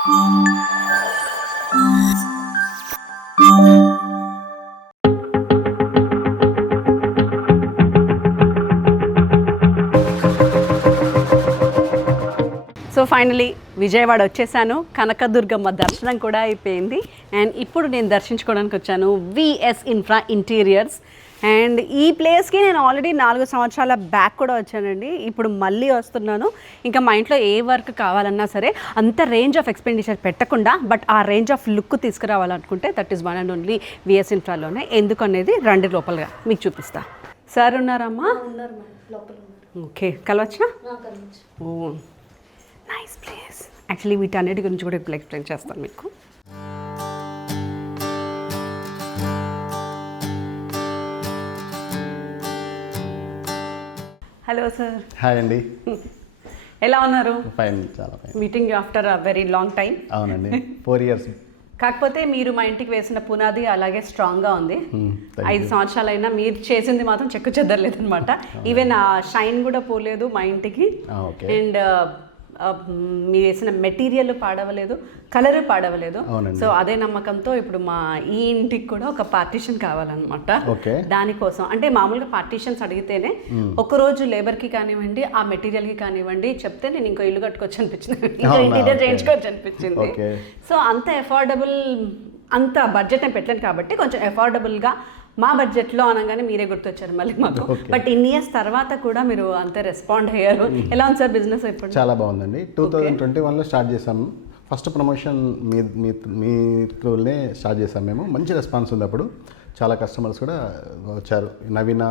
So finally Vijayawada వచ్చేసాను. కనకదుర్గమ్మ దర్శనం కూడా అయిపోయింది. అండ్ ఇప్పుడు నేను దర్శించుకోవడానికి వచ్చాను విఎస్ ఇన్ఫ్రా ఇంటీరియర్స్. అండ్ ఈ ప్లేస్కి నేను ఆల్రెడీ 4 సంవత్సరాల బ్యాక్ కూడా వచ్చానండి. ఇప్పుడు మళ్ళీ వస్తున్నాను. ఇంకా మా ఇంట్లో ఏ వర్క్ కావాలన్నా సరే అంత రేంజ్ ఆఫ్ ఎక్స్పెండిచర్ పెట్టకుండా బట్ ఆ రేంజ్ ఆఫ్ లుక్ తీసుకురావాలనుకుంటే that is one and only VS ఇన్ఫ్రాలోనే. ఎందుకు అనేది రండి లోపలగా మీకు చూపిస్తా. సార్ ఉన్నారమ్మా? ఓకే, కలవచ్చా? Oh nice place. యాక్చువల్లీ వీటన్నిటి గురించి కూడా ఇప్పుడు ఎక్స్ప్లెయిన్ చేస్తాను మీకు. Hello sir. హాయ్ అండి. ఎలా ఉన్నారు? ఫైన్, చాలా fine. Meeting after a very long time. అవునండి, 4 years. కాకపోతే మీరు మా ఇంటికి వేసిన పునాది అలాగే స్ట్రాంగ్గా ఉంది. 5 సంవత్సరాలైనా మీరు చేసింది మాత్రం చెక్కు చెదరలేదు అనమాట. ఈవెన్ ఆ షైన్ కూడా పోలేదు మా ఇంటికి. అండ్ మీరు వేసిన మెటీరియల్ పాడవలేదు, కలర్ పాడవలేదు. సో అదే నమ్మకంతో ఇప్పుడు మా ఈ ఇంటికి కూడా ఒక పార్టీషన్ కావాలన్నమాట. దానికోసం అంటే మామూలుగా పార్టీషన్స్ అడిగితేనే ఒకరోజు లేబర్కి కానివ్వండి, ఆ మెటీరియల్కి కానివ్వండి చెప్తే నేను ఇంకో ఇల్లు కట్టుకోవచ్చు అనిపించింది, ఇంకో ఇంటీరియర్ చేయించుకోవచ్చు అనిపించింది. సో అంత అఫోర్డబుల్, అంత బడ్జెట్ నేను పెట్టలేను కాబట్టి కొంచెం అఫోర్డబుల్గా మా బడ్జెట్లో అనగానే మీరే గుర్తొచ్చారు మళ్ళీ మాకు. బట్ ఇన్ ఇయర్స్ తర్వాత కూడా మీరు అంతే రెస్పాండ్ అయ్యారు. ఎలా ఉంది సార్ బిజినెస్? ఇప్పుడు చాలా బాగుందండి. 2021లో స్టార్ట్ చేసాము. ఫస్ట్ ప్రమోషన్ మీ త్రూనే స్టార్ట్ చేసాము మేము. మంచి రెస్పాన్స్ ఉంది. అప్పుడు చాలా కస్టమర్స్ కూడా వచ్చారు. నవీన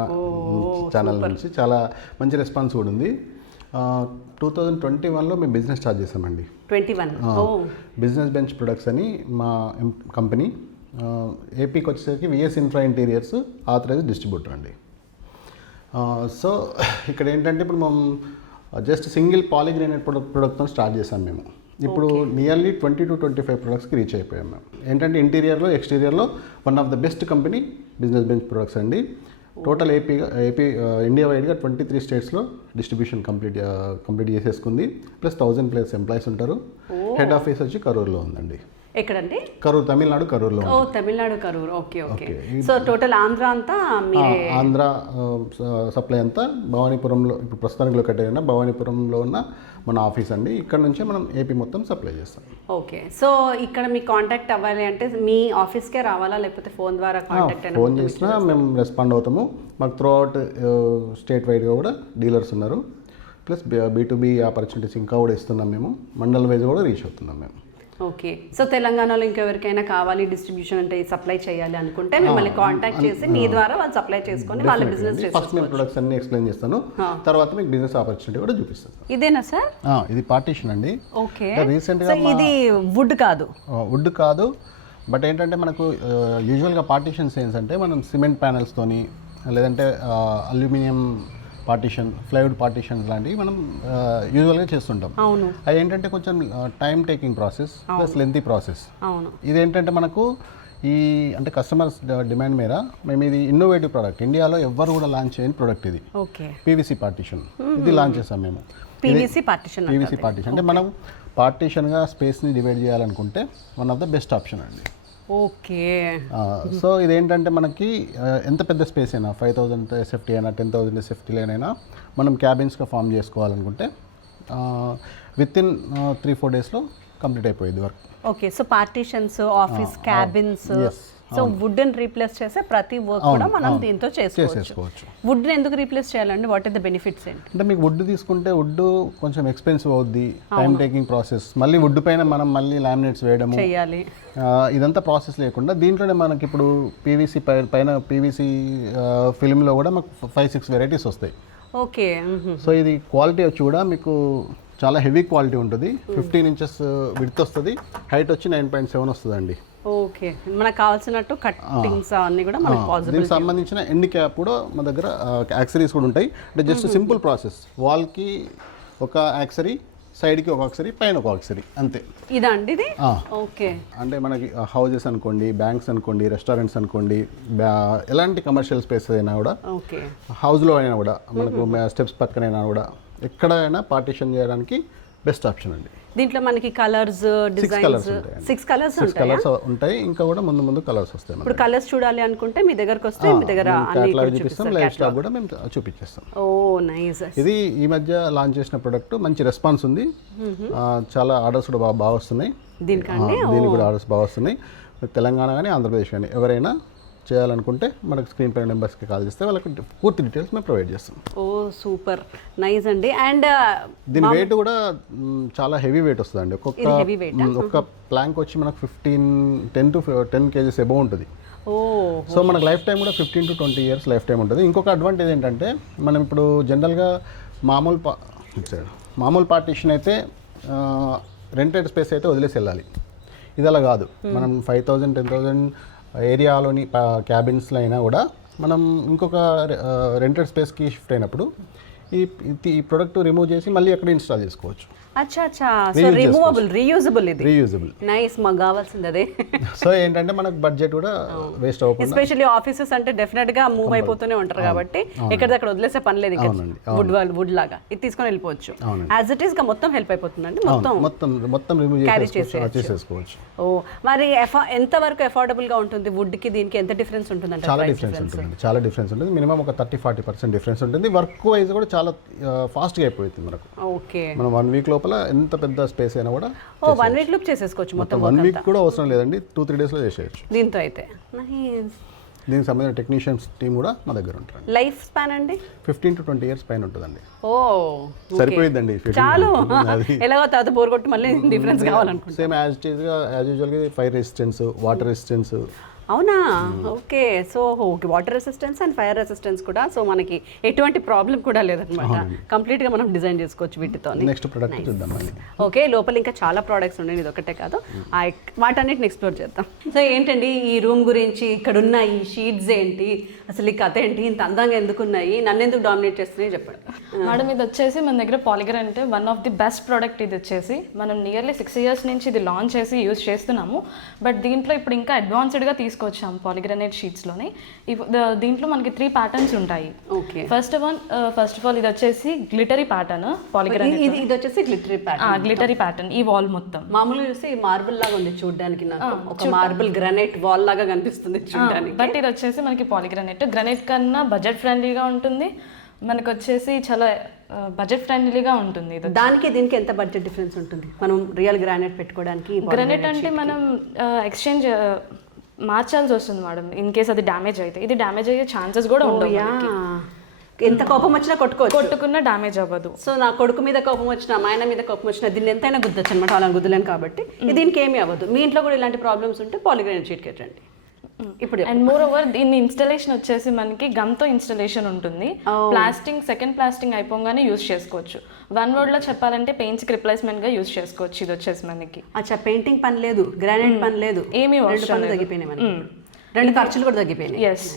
ఛానల్ నుంచి చాలా మంచి రెస్పాన్స్ కూడా ఉంది. 2021లో మేము బిజినెస్ స్టార్ట్ చేసామండి. 21 బిజినెస్ బెంచ్ ప్రొడక్ట్స్ అని మా కంపెనీ. ఏపీకి వచ్చేసరికి VS infra interiors authorised distributor అండి. సో ఇక్కడ ఏంటంటే ఇప్పుడు మనం జస్ట్ సింగిల్ పాలిగ్రేనేట్ ప్రొడక్ట్తో స్టార్ట్ చేసాం మేము. ఇప్పుడు నియర్లీ 20 to 25 ప్రొడక్ట్స్కి రీచ్ అయిపోయాం మేము. ఏంటంటే ఇంటీరియర్లో, ఎక్స్టీరియర్లో one of the best company business bench products అండి. టోటల్ ఏపీ ఇండియా వైడ్గా 23 స్టేట్స్లో డిస్ట్రిబ్యూషన్ కంప్లీట్ చేసేసుకుంది. ప్లస్ 1000+ ఎంప్లాయీస్ ఉంటారు. హెడ్ ఆఫీస్ వచ్చి కరూర్లో ఉందండి. ఎక్కడండి? కరూర్, తమిళనాడు, కరూర్లో. Oh Tamil Nadu, Karur. Okay okay. So total Andhra అంతా ఆంధ్ర సప్లై అంతా భవానీపురంలో, ఇప్పుడు ప్రస్తుతానికి లొకేట్ అయిన భవానీపురంలో ఉన్న మన ఆఫీస్ అండి. ఇక్కడ నుంచే మనం ఏపీ మొత్తం సప్లై చేస్తాం. ఓకే. సో ఇక్కడ మీకు కాంటాక్ట్ అవ్వాలి అంటే మీ ఆఫీస్కే రావాలా లేకపోతే ఫోన్ ద్వారా కాంటాక్ట్ అయినా? ఫోన్ చేసినా మేము రెస్పాండ్ అవుతాము. మాకు త్రూ అవుట్ స్టేట్ వైడ్గా కూడా డీలర్స్ ఉన్నారు. ప్లస్ B2B ఆపర్చునిటీస్ ఇంకా కూడా ఇస్తున్నాం మేము. మండల్ వైజ్ కూడా రీచ్ అవుతున్నాం మేము. ఓకే. సో తెలంగాణలో ఇంకెవరికైనా కావాలి డిస్ట్రిబ్యూషన్ అంటే సప్లై చేయాలి అనుకుంటే మిమ్మల్ని కాంటాక్ట్ చేసి మీ ద్వారా వాళ్ళు సప్లై చేసుకొని వాళ్ళ బిజినెస్ చేసుకోవచ్చు. ఫస్ట్ నేను ప్రొడక్ట్స్ అన్ని ఎక్స్ప్లెయిన్ చేస్తాను, తర్వాత మీకు బిజినెస్ ఆపర్చునిటీ కూడా చూపిస్తాను. ఇదేనా సార్? ఇది పార్టీషన్ అండి. ఓకే. రీసెంట్గా ఇది వుడ్ కాదు, బట్ ఏంటంటే మనకు యూజువల్గా పార్టీషన్స్ ఏంటంటే మనం సిమెంట్ ప్యానెల్స్తోని లేదంటే అల్యూమినియం పార్టీషన్, ప్లైవుడ్ పార్టీషన్స్ లాంటివి మనం యూజువల్గా చేస్తుంటాం. అది ఏంటంటే కొంచెం time taking process plus lengthy process. ఇదేంటంటే మనకు అంటే కస్టమర్స్ డిమాండ్ మీద మేము ఇది ఇన్నోవేటివ్ ప్రోడక్ట్, ఇండియాలో ఎవ్వరు కూడా లాంచ్ చేయని ప్రోడక్ట్ ఇది. పీవీసీ పార్టీషన్ ఇది లాంచ్ చేసాం మేము. పీవీసీ పార్టీషన్ అంటే మనం పార్టీషన్గా స్పేస్ని డివైడ్ చేయాలనుకుంటే one of the best option అండి. ఓకే. సో ఇదేంటంటే మనకి ఎంత పెద్ద స్పేస్ అయినా 5000 SFT అయినా 10,000 SFT అయినా మనం క్యాబిన్స్గా ఫామ్ చేసుకోవాలనుకుంటే విత్ ఇన్ 3-4 డేస్లో కంప్లీట్ అయిపోయేది work. Okay. So partitions, office cabins, so వుడ్ని రీప్లేస్ చేసే ప్రతి వర్క్ కూడా మనం దీంతో చేసుకోవచ్చు. వుడ్ని ఎందుకు రీప్లేస్ చేయాలండి? వాట్ ఆర్ ద బెనిఫిట్స్ ఏంటి? అంటే మీకు వుడ్ తీసుకుంటే వుడ్ కొంచెం ఎక్స్పెన్సివ్ అవుద్ది, టైం టేకింగ్ ప్రాసెస్. మళ్ళీ వుడ్ పైన మనం మళ్ళీ లామినేట్స్ వేయడం చేయాలి, ఇదంతా ప్రాసెస్ లేకుండా దీంట్లోనే మనకి ఇప్పుడు పీవీసీ పైన పీవీసీ ఫిల్మ్లో కూడా మాకు 5-6 వెరైటీస్ వస్తాయి. ఓకే. సో ఇది క్వాలిటీ వచ్చి కూడా మీకు చాలా హెవీ క్వాలిటీ ఉంటుంది. 15 inches విడ్త్ వస్తుంది, హైట్ వచ్చి 9.7 వస్తుందండి. ఓకే. మనకు కావాల్సినట్టు కట్టింగ్స్ అన్నీ కూడా మనకు పాసిబుల్. దీనికి సంబంధించిన ఎండ్ క్యాప్ కూడా మా దగ్గర యాక్సరీస్ కూడా ఉంటాయి. అంటే జస్ట్ సింపుల్ ప్రాసెస్, వాల్కి ఒక యాక్సరీ, సైడ్కి ఒక యాక్సరీ, పైన ఒక యాక్సరీ, అంతే. ఇదండి ఇది? ఓకే. అంటే మనకి హౌజెస్ అనుకోండి, బ్యాంక్స్ అనుకోండి, రెస్టారెంట్స్ అనుకోండి, ఎలాంటి కమర్షియల్ స్పేస్ అయినా కూడా, హౌస్లో అయినా కూడా, మనకు స్టెప్స్ పక్కనైనా కూడా, ఎక్కడైనా పార్టీషన్ చేయడానికి బెస్ట్ ఆప్షన్ అండి. దీంట్లో మనకి కలర్స్ డిజైన్స్ 6 కలర్స్ ఉంటాయి. కలర్స్ ఉంటాయి, ఇంకా కూడా ముందు ముందు కలర్స్ వస్తాయి. ఇప్పుడు కలర్స్ చూడాలి అనుకుంటే మీ దగ్గరకు వస్తే మీ దగ్గర కేటలాగ్ చూపిస్తాం, లైవ్ స్టాక్ కూడా మేము చూపించేస్తాం. ఓ నైస్. ఇది ఈ మధ్య లాంచ్ చేసిన ప్రోడక్ట్, మంచి రెస్పాన్స్ ఉంది, చాలా ఆర్డర్స్ కూడా బాగా వస్తున్నాయి. దీనికి కూడా ఆర్డర్స్ బాగా వస్తున్నాయి. తెలంగాణ కానీ ఆంధ్రప్రదేశ్ కానీ ఎవరైనా చేయాలనుకుంటే మనకు స్క్రీన్ పైన నెంబర్స్కి కాల్ చేస్తే వాళ్ళకి పూర్తి డీటెయిల్స్ మేము ప్రొవైడ్ చేస్తాం. ఓ సూపర్ నైస్ అండి. అండ్ దీని వెయిట్ కూడా చాలా హెవీ వెయిట్ వస్తుందండి. ఒక్క ప్లాంక్ వచ్చి మనకు 10 kgs ఎబో ఉంటుంది. సో మనకు లైఫ్ టైం కూడా 15 to 20 years లైఫ్ టైం ఉంటుంది. ఇంకొక అడ్వాంటేజ్ ఏంటంటే మనం ఇప్పుడు జనరల్గా మామూలు పార్టీషన్ అయితే రెంటెడ్ స్పేస్ అయితే వదిలేసి వెళ్ళాలి. ఇది అలా కాదు. మనం 5,000 10,000 ఏరియాలోని క్యాబిన్స్లో అయినా కూడా మనం ఇంకొక రెంటెడ్ స్పేస్కి షిఫ్ట్ అయినప్పుడు ఈ ప్రోడక్ట్ రిమూవ్ చేసి మళ్ళీ అక్కడ ఇన్స్టాల్ చేసుకోవచ్చు. అచ్చా అచ్చా. So removable, reusable. ఇది రీయూజబుల్. నైస్, మాకు కావాల్సింది అదే. సో ఏంటంటే మనకు బడ్జెట్ కూడా వేస్ట్ అవ్వకుండా, ఎస్పెషల్లీ ఆఫీసెస్ అంటే డెఫినెట్ గా మూవ్ అయిపోతూనే ఉంటారు కాబట్టి ఎక్కడిదక్కడ వదిలేసే పని లేదు. వుడ్ లాగా ఇది తీసుకొని వెళ్ళిపోవచ్చు. యాజ్ ఇట్ ఈస్ గా మొత్తం హెల్ప్ అయిపోతుందండి. మొత్తం రిమూవ్ చేసేసుకోవచ్చు. ఓ మరి ఎంత వరకు అఫోర్డబుల్ గా ఉంటుంది వుడ్ కి దీనికి? ఎంత డిఫరెన్స్ ఉంటుందంటే? చాలా డిఫరెన్స్ ఉంటుంది. మినిమం ఒక 30-40% డిఫరెన్స్ ఉంటుంది. వర్క్ వైజ్ కూడా చాలా ఫాస్ట్ గా అయిపోతుంది మనకు. ఓకే, మనం 1 week లోపల ఎంత పెద్ద స్పేస్ అయినా కూడా 1 week లోపు చేసేసుకోవచ్చు. మొత్తం 1 week కూడా అవసరం లేదండి, 2-3 days లో చేసేయచ్చు దీంతో అయితే. దీనికి సంబంధించిన టెక్నీషియన్స్ టీమ్ కూడా మా దగ్గర ఉంటారు. లైఫ్ స్పాన్ అండి 15 to 20 years పైన ఉంటుందండి. ఓ సరిపోయిందండి. చాలు. ఎలాగో తర్వాత బోర్ కొట్టి మళ్ళీ డిఫరెన్స్ కావాలనుకుంటా. సేమ్ యాజ్ యూజువల్గా ఫైర్ రెసిస్టెన్స్, వాటర్ రెసిస్టెన్స్. అవునా? Okay. So okay, water resistance and fire resistance కూడా. సో మనకి ఎటువంటి ప్రాబ్లం కూడా లేదనమాట. కంప్లీట్గా మనం డిజైన్ చేసుకోవచ్చు వీటితో. నెక్స్ట్ ప్రోడక్ట్ చూద్దాం. ఓకే, లోపల ఇంకా చాలా ప్రోడక్ట్స్ ఉన్నాయి, ఇది ఒకటే కాదు. వాటన్నిటిని ఎక్స్ప్లోర్ చేద్దాం. సో ఏంటండి ఈ రూమ్ గురించి, ఇక్కడ ఉన్న ఈ షీట్స్ ఏంటి, అసలు ఈ కథ ఏంటి, ఇంత అందంగా ఎందుకు ఉన్నాయి, నన్ను ఎందుకు డామినేట్ చేస్తున్నాయి చెప్పండి. మేడం ఇది వచ్చేసి మన దగ్గర polygranite one of the best product. ఇది వచ్చేసి మనం నియర్లీ 6 years నుంచి ఇది లాంచ్ చేసి యూజ్ చేస్తున్నాము. బట్ దీంట్లో ఇప్పుడు ఇంకా అడ్వాన్స్డ్గా తీసుకొచ్చాము పాలిగ్రానైట్ షీట్స్లోని. దీంట్లో మనకి 3 ప్యాటర్న్స్ ఉంటాయి. ఓకే, ఫస్ట్ ఆఫ్ ఆల్ ఇది వచ్చేసి గ్లిటరీ ప్యాటర్న్ పాలిగ్రానైట్. ఇది వచ్చేసి గ్లిటరీ ప్యాటర్న్. ఈ వాల్ మొత్తం మామూలుగా చూస్తే మార్బుల్ లాగా ఉంది చూడడానికి, నాకు ఒక మార్బుల్ గ్రానైట్ వాల్ లాగా కనిపిస్తుంది చూడడానికి. బట్ ఇది వచ్చేసి మనకి పాలిగ్రానైట్. గ్రానైట్ కన్నా బడ్జెట్ ఫ్రెండ్లీగా ఉంటుంది. మనకు వచ్చేసి చాలా బడ్జెట్ ఫ్రెండ్లీగా ఉంటుంది. దానికి దీనికి ఎంత బడ్జెట్ డిఫరెన్స్ ఉంటుంది మనం రియల్ గ్రానైట్ పెట్టుకోవడానికి? గ్రానైట్ అంటే మనం ఎక్స్చేంజ్ మార్చాల్సి వస్తుంది మేడం, ఇన్ కేస్ అది డ్యామేజ్ అయితే. ఇది డ్యామేజ్ అయ్యే ఛాన్సెస్ కూడా ఉండవు. ఎంత కోపం వచ్చినా కొట్టుకున్నా డ్యామేజ్ అవ్వదు. సో నా కొడుకు మీద కోపం వచ్చినా, మా ఆయన మీద కోపం వచ్చినా దీన్ని ఎంతైనా గుద్దచ్చు అనమాట. అలా గుద్దలేను కాబట్టి దీనికి ఏమీ అవ్వదు. మీ ఇంట్లో కూడా ఇలాంటి ప్రాబ్లమ్స్ ఉంటే పాలిగ్రానైట్ షీట్ కెట్టండి. ఇప్పుడు అండ్ మోర్ ఓవర్ దీన్ని ఇన్స్టాలేషన్ వచ్చేసి మనకి గమ్తో ఇన్స్టాలేషన్ ఉంటుంది. సెకండ్ ప్లాస్టింగ్ అయిపోగానే యూజ్ చేసుకోవచ్చు. 1 word లో చెప్పాలంటే పెయింట్స్కి రిప్లేస్మెంట్ గా యూజ్ చేసుకోవచ్చు. ఇది వచ్చేసి మనకి అచ్చా, పెయింటింగ్ పని లేదు, గ్రానైట్ పని లేదు, ఏమీ తగ్గిపోయినాయి మనకి. 2 ఖర్చులు కూడా తగ్గిపోయినాయి. ఎస్,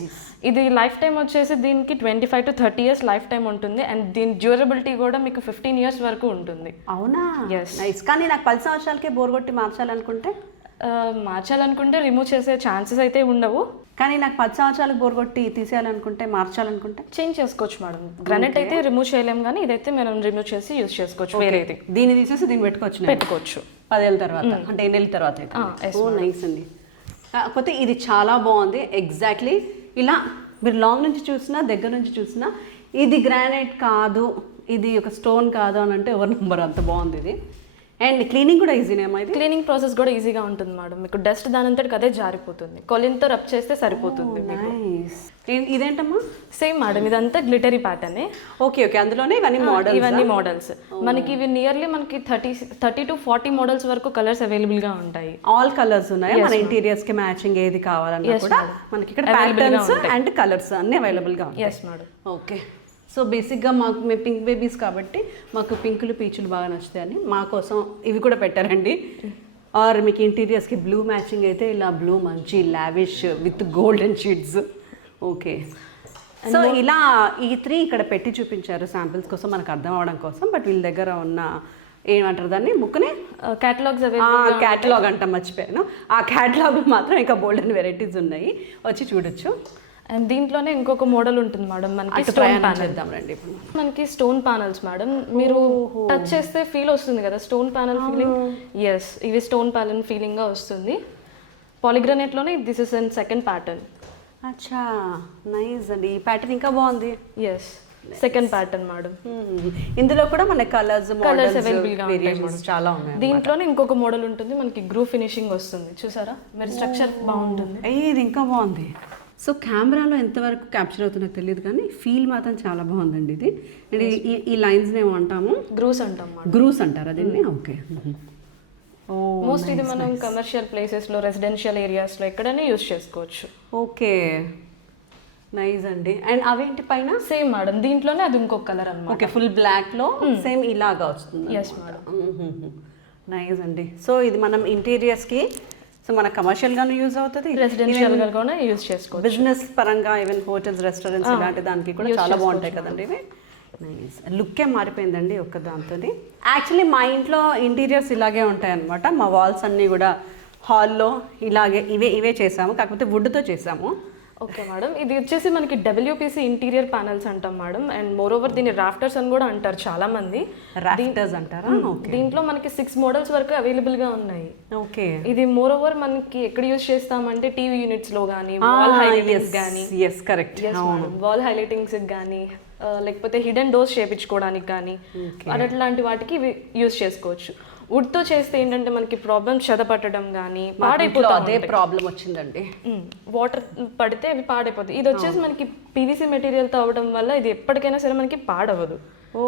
ఇది లైఫ్ టైం వచ్చేసి దీనికి 25 to 30 years లైఫ్ టైం ఉంటుంది. అండ్ దీని డ్యూరబిలిటీ కూడా మీకు 15 years వరకు ఉంటుంది. అవునా? ఎస్. నైస్. కానీ నాకు 10 సంవత్సరాలకే బోర్ కొట్టి మార్చాలనుకుంటే రిమూవ్ చేసే ఛాన్సెస్ అయితే ఉండవు. కానీ నాకు 10 సంవత్సరాలకు బోర్ కొట్టి తీసేయాలనుకుంటే, మార్చాలనుకుంటే చేంజ్ చేసుకోవచ్చు మేడం. గ్రానైట్ అయితే రిమూవ్ చేయలేము, కానీ ఇదైతే మనం రిమూవ్ చేసి యూజ్ చేసుకోవచ్చు. వేరేది దీన్ని తీసేసి దీన్ని పెట్టుకోవచ్చు 10 ఏళ్ళ తర్వాత, అంటే 8 నెలల తర్వాత అయితే. ఓ నైస్ అండి. కాకపోతే ఇది చాలా బాగుంది. ఎగ్జాక్ట్లీ ఇలా మీరు లాంగ్ నుంచి చూసినా, దగ్గర నుంచి చూసినా ఇది గ్రానైట్ కాదు, ఇది ఒక స్టోన్ కాదు అని అంటే ఎవరు నమ్మరు, అంత బాగుంది ఇది. అండ్ క్లీనింగ్ కూడా ఈజీనేమో. ఇది క్లీనింగ్ ప్రాసెస్ కూడా ఈజీగా ఉంటుంది మేడం. మీకు డస్ట్ దానంతటికి అదే జారిపోతుంది. కొలిన్తో రబ్ చేస్తే సరిపోతుంది. ఇదేంటమ్మా? సేమ్ మేడం, ఇదంతా గ్లిటరీ ప్యాటర్న్. ఓకే, అందులోనే ఇవన్నీ మోడల్స్. మనకి ఇవి నియర్లీ మనకి 30 to 40 మోడల్స్ వరకు కలర్స్ అవైలబుల్ గా ఉంటాయి. ఆల్ కలర్స్ ఉన్నాయి. మన ఇంటీరియర్స్ కి మ్యాచింగ్ ఏది కావాలన్నా కూడా మనకి ఇక్కడ ప్యాటర్న్స్ అండ్ కలర్స్ అన్ని అవైలబుల్ గా ఉంటాయి. Yes madam. ఓకే. సో బేసిక్గా మేము పింక్ బేబీస్ కాబట్టి మాకు పింకులు పీచులు బాగా నచ్చుతాయని మా కోసం ఇవి కూడా పెట్టారండి. ఆర్ మీకు ఇంటీరియర్స్కి బ్లూ మ్యాచింగ్ అయితే ఇలా బ్లూ మంచి lavish with golden sheets. Okay. So ఇలా ఈ 3 ఇక్కడ పెట్టి చూపించారు శాంపిల్స్ కోసం, మనకు అర్థం అవ్వడం కోసం. బట్ వీళ్ళ దగ్గర ఉన్న ఏమంటారు దాన్ని, బుక్ని క్యాటలాగ్ అంట, మర్చిపోయాను. ఆ క్యాటలాగ్ మాత్రం ఇంకా బోల్డెన్ వెరైటీస్ ఉన్నాయి, వచ్చి చూడొచ్చు. అండ్ దీంట్లోనే ఇంకొక మోడల్ ఉంటుంది మేడం మనకి అటు స్టోన్ ప్రయాణం ప్యానల్. చేద్దాం రండి ఇప్పుడు. మనకి స్టోన్ ప్యానల్స్ మేడం, మీరు టచ్ చేస్తే ఫీల్ వస్తుంది కదా స్టోన్ ప్యానల్ ఫీలింగ్. ఎస్, ఇవి స్టోన్ ప్యానల్ ఫీలింగ్ గా వస్తుంది. పాలిగ్రానైట్ లోనే this is and second pattern. అచ్చా, నైస్ అండి. ఈ ప్యాటర్న్ ఇంకా బాగుంది. Yes, second pattern madam. ఇందులో కూడా మన కలర్స్ అవైలబుల్ గా వేరియేషన్స్ చాలా ఉన్నాయి. దీంట్లోనే ఇంకొక మోడల్ ఉంటుంది మనకి గ్రూ ఫినిషింగ్ వస్తుంది, చూసారా మీరు స్ట్రక్చర్ బాగుంటుంది. ఇది ఇంకా బాగుంది. సో కెమెరాలో ఎంతవరకు క్యాప్చర్ అవుతుందో తెలియదు కానీ ఫీల్ మాత్రం చాలా బాగుందండి ఇది. అండ్ ఈ లైన్స్ ఏమో అంటాము, గ్రూస్ అంటాం మేడం. గ్రూస్ అంటారా దీన్ని? ఓకే. మోస్ట్ ఇది మనం కమర్షియల్ ప్లేసెస్ లో, రెసిడెన్షియల్ ఏరియాస్ లో ఎక్కడైనా యూస్ చేసుకోవచ్చు. ఓకే, నైస్ అండి. అండ్ అవేంటి పైన? సేమ్ మేడం, దీంట్లోనే అది ఇంకొక కలర్ అన్నమాట. ఓకే, ఫుల్ బ్లాక్ లో సేమ్ ఇలాగా వస్తుంది. Yes madam. నైస్ అండి. సో ఇది మనం ఇంటీరియర్స్ కి, సో మన కమర్షియల్ గాను యూజ్ అవుతుంది, రెసిడెన్షియల్ గా కూడా యూస్ చేసుకోవచ్చు. బిజినెస్ పరంగా ఈవెన్ హోటల్స్, రెస్టారెంట్స్ ఇలాంటి దానికి కూడా చాలా బాగుంటాయి కదండి ఇవి. నైస్, లుక్కే మారిపోయిందండి ఒక్క దాంతో. యాక్చువల్లీ మా ఇంట్లో ఇంటీరియర్స్ ఇలాగే ఉంటాయి అనమాట. మా వాల్స్ అన్నీ కూడా హాల్లో ఇలాగే ఇవే చేసాము, కాకపోతే వుడ్తో చేసాము. ఓకే మేడం, ఇది వచ్చేసి మనకి WPC ఇంటీరియర్ ప్యానల్స్ అంటాం మేడం. అండ్ మోర్ ఓవర్ దీన్ని రాఫ్టర్స్ అని కూడా అంటారు చాలా మంది. రాఫ్టర్స్ అంటారా? దీంట్లో మనకి 6 మోడల్స్ వరకు అవైలబుల్ గా ఉన్నాయి. ఓకే, ఇది మోర్ ఓవర్ మనకి ఎక్కడ యూస్ చేస్తామంటే టీవీ యూనిట్స్ లో గానీ, వాల్ హైలైటింగ్స్ గానీ, కరెక్ట్, వాల్ హైలైటింగ్స్ గానీ, లేకపోతే హిడెన్ డోర్స్ చేపించుకోవడానికి కానీ అట్లాంటి వాటికి యూస్ చేసుకోవచ్చు. వుడ్ తో చేస్తే ఏంటంటే మనకి ప్రాబ్లమ్ చెదపట్టడం కానీ పాడైపోతుంది. అదే ప్రాబ్లం వచ్చిందండి. వాటర్ పడితే అవి పాడైపోతాయి. ఇది వచ్చేసి మనకి PVC మెటీరియల్తో అవ్వడం వల్ల ఇది ఎప్పటికైనా సరే మనకి పాడవదు. ఓ,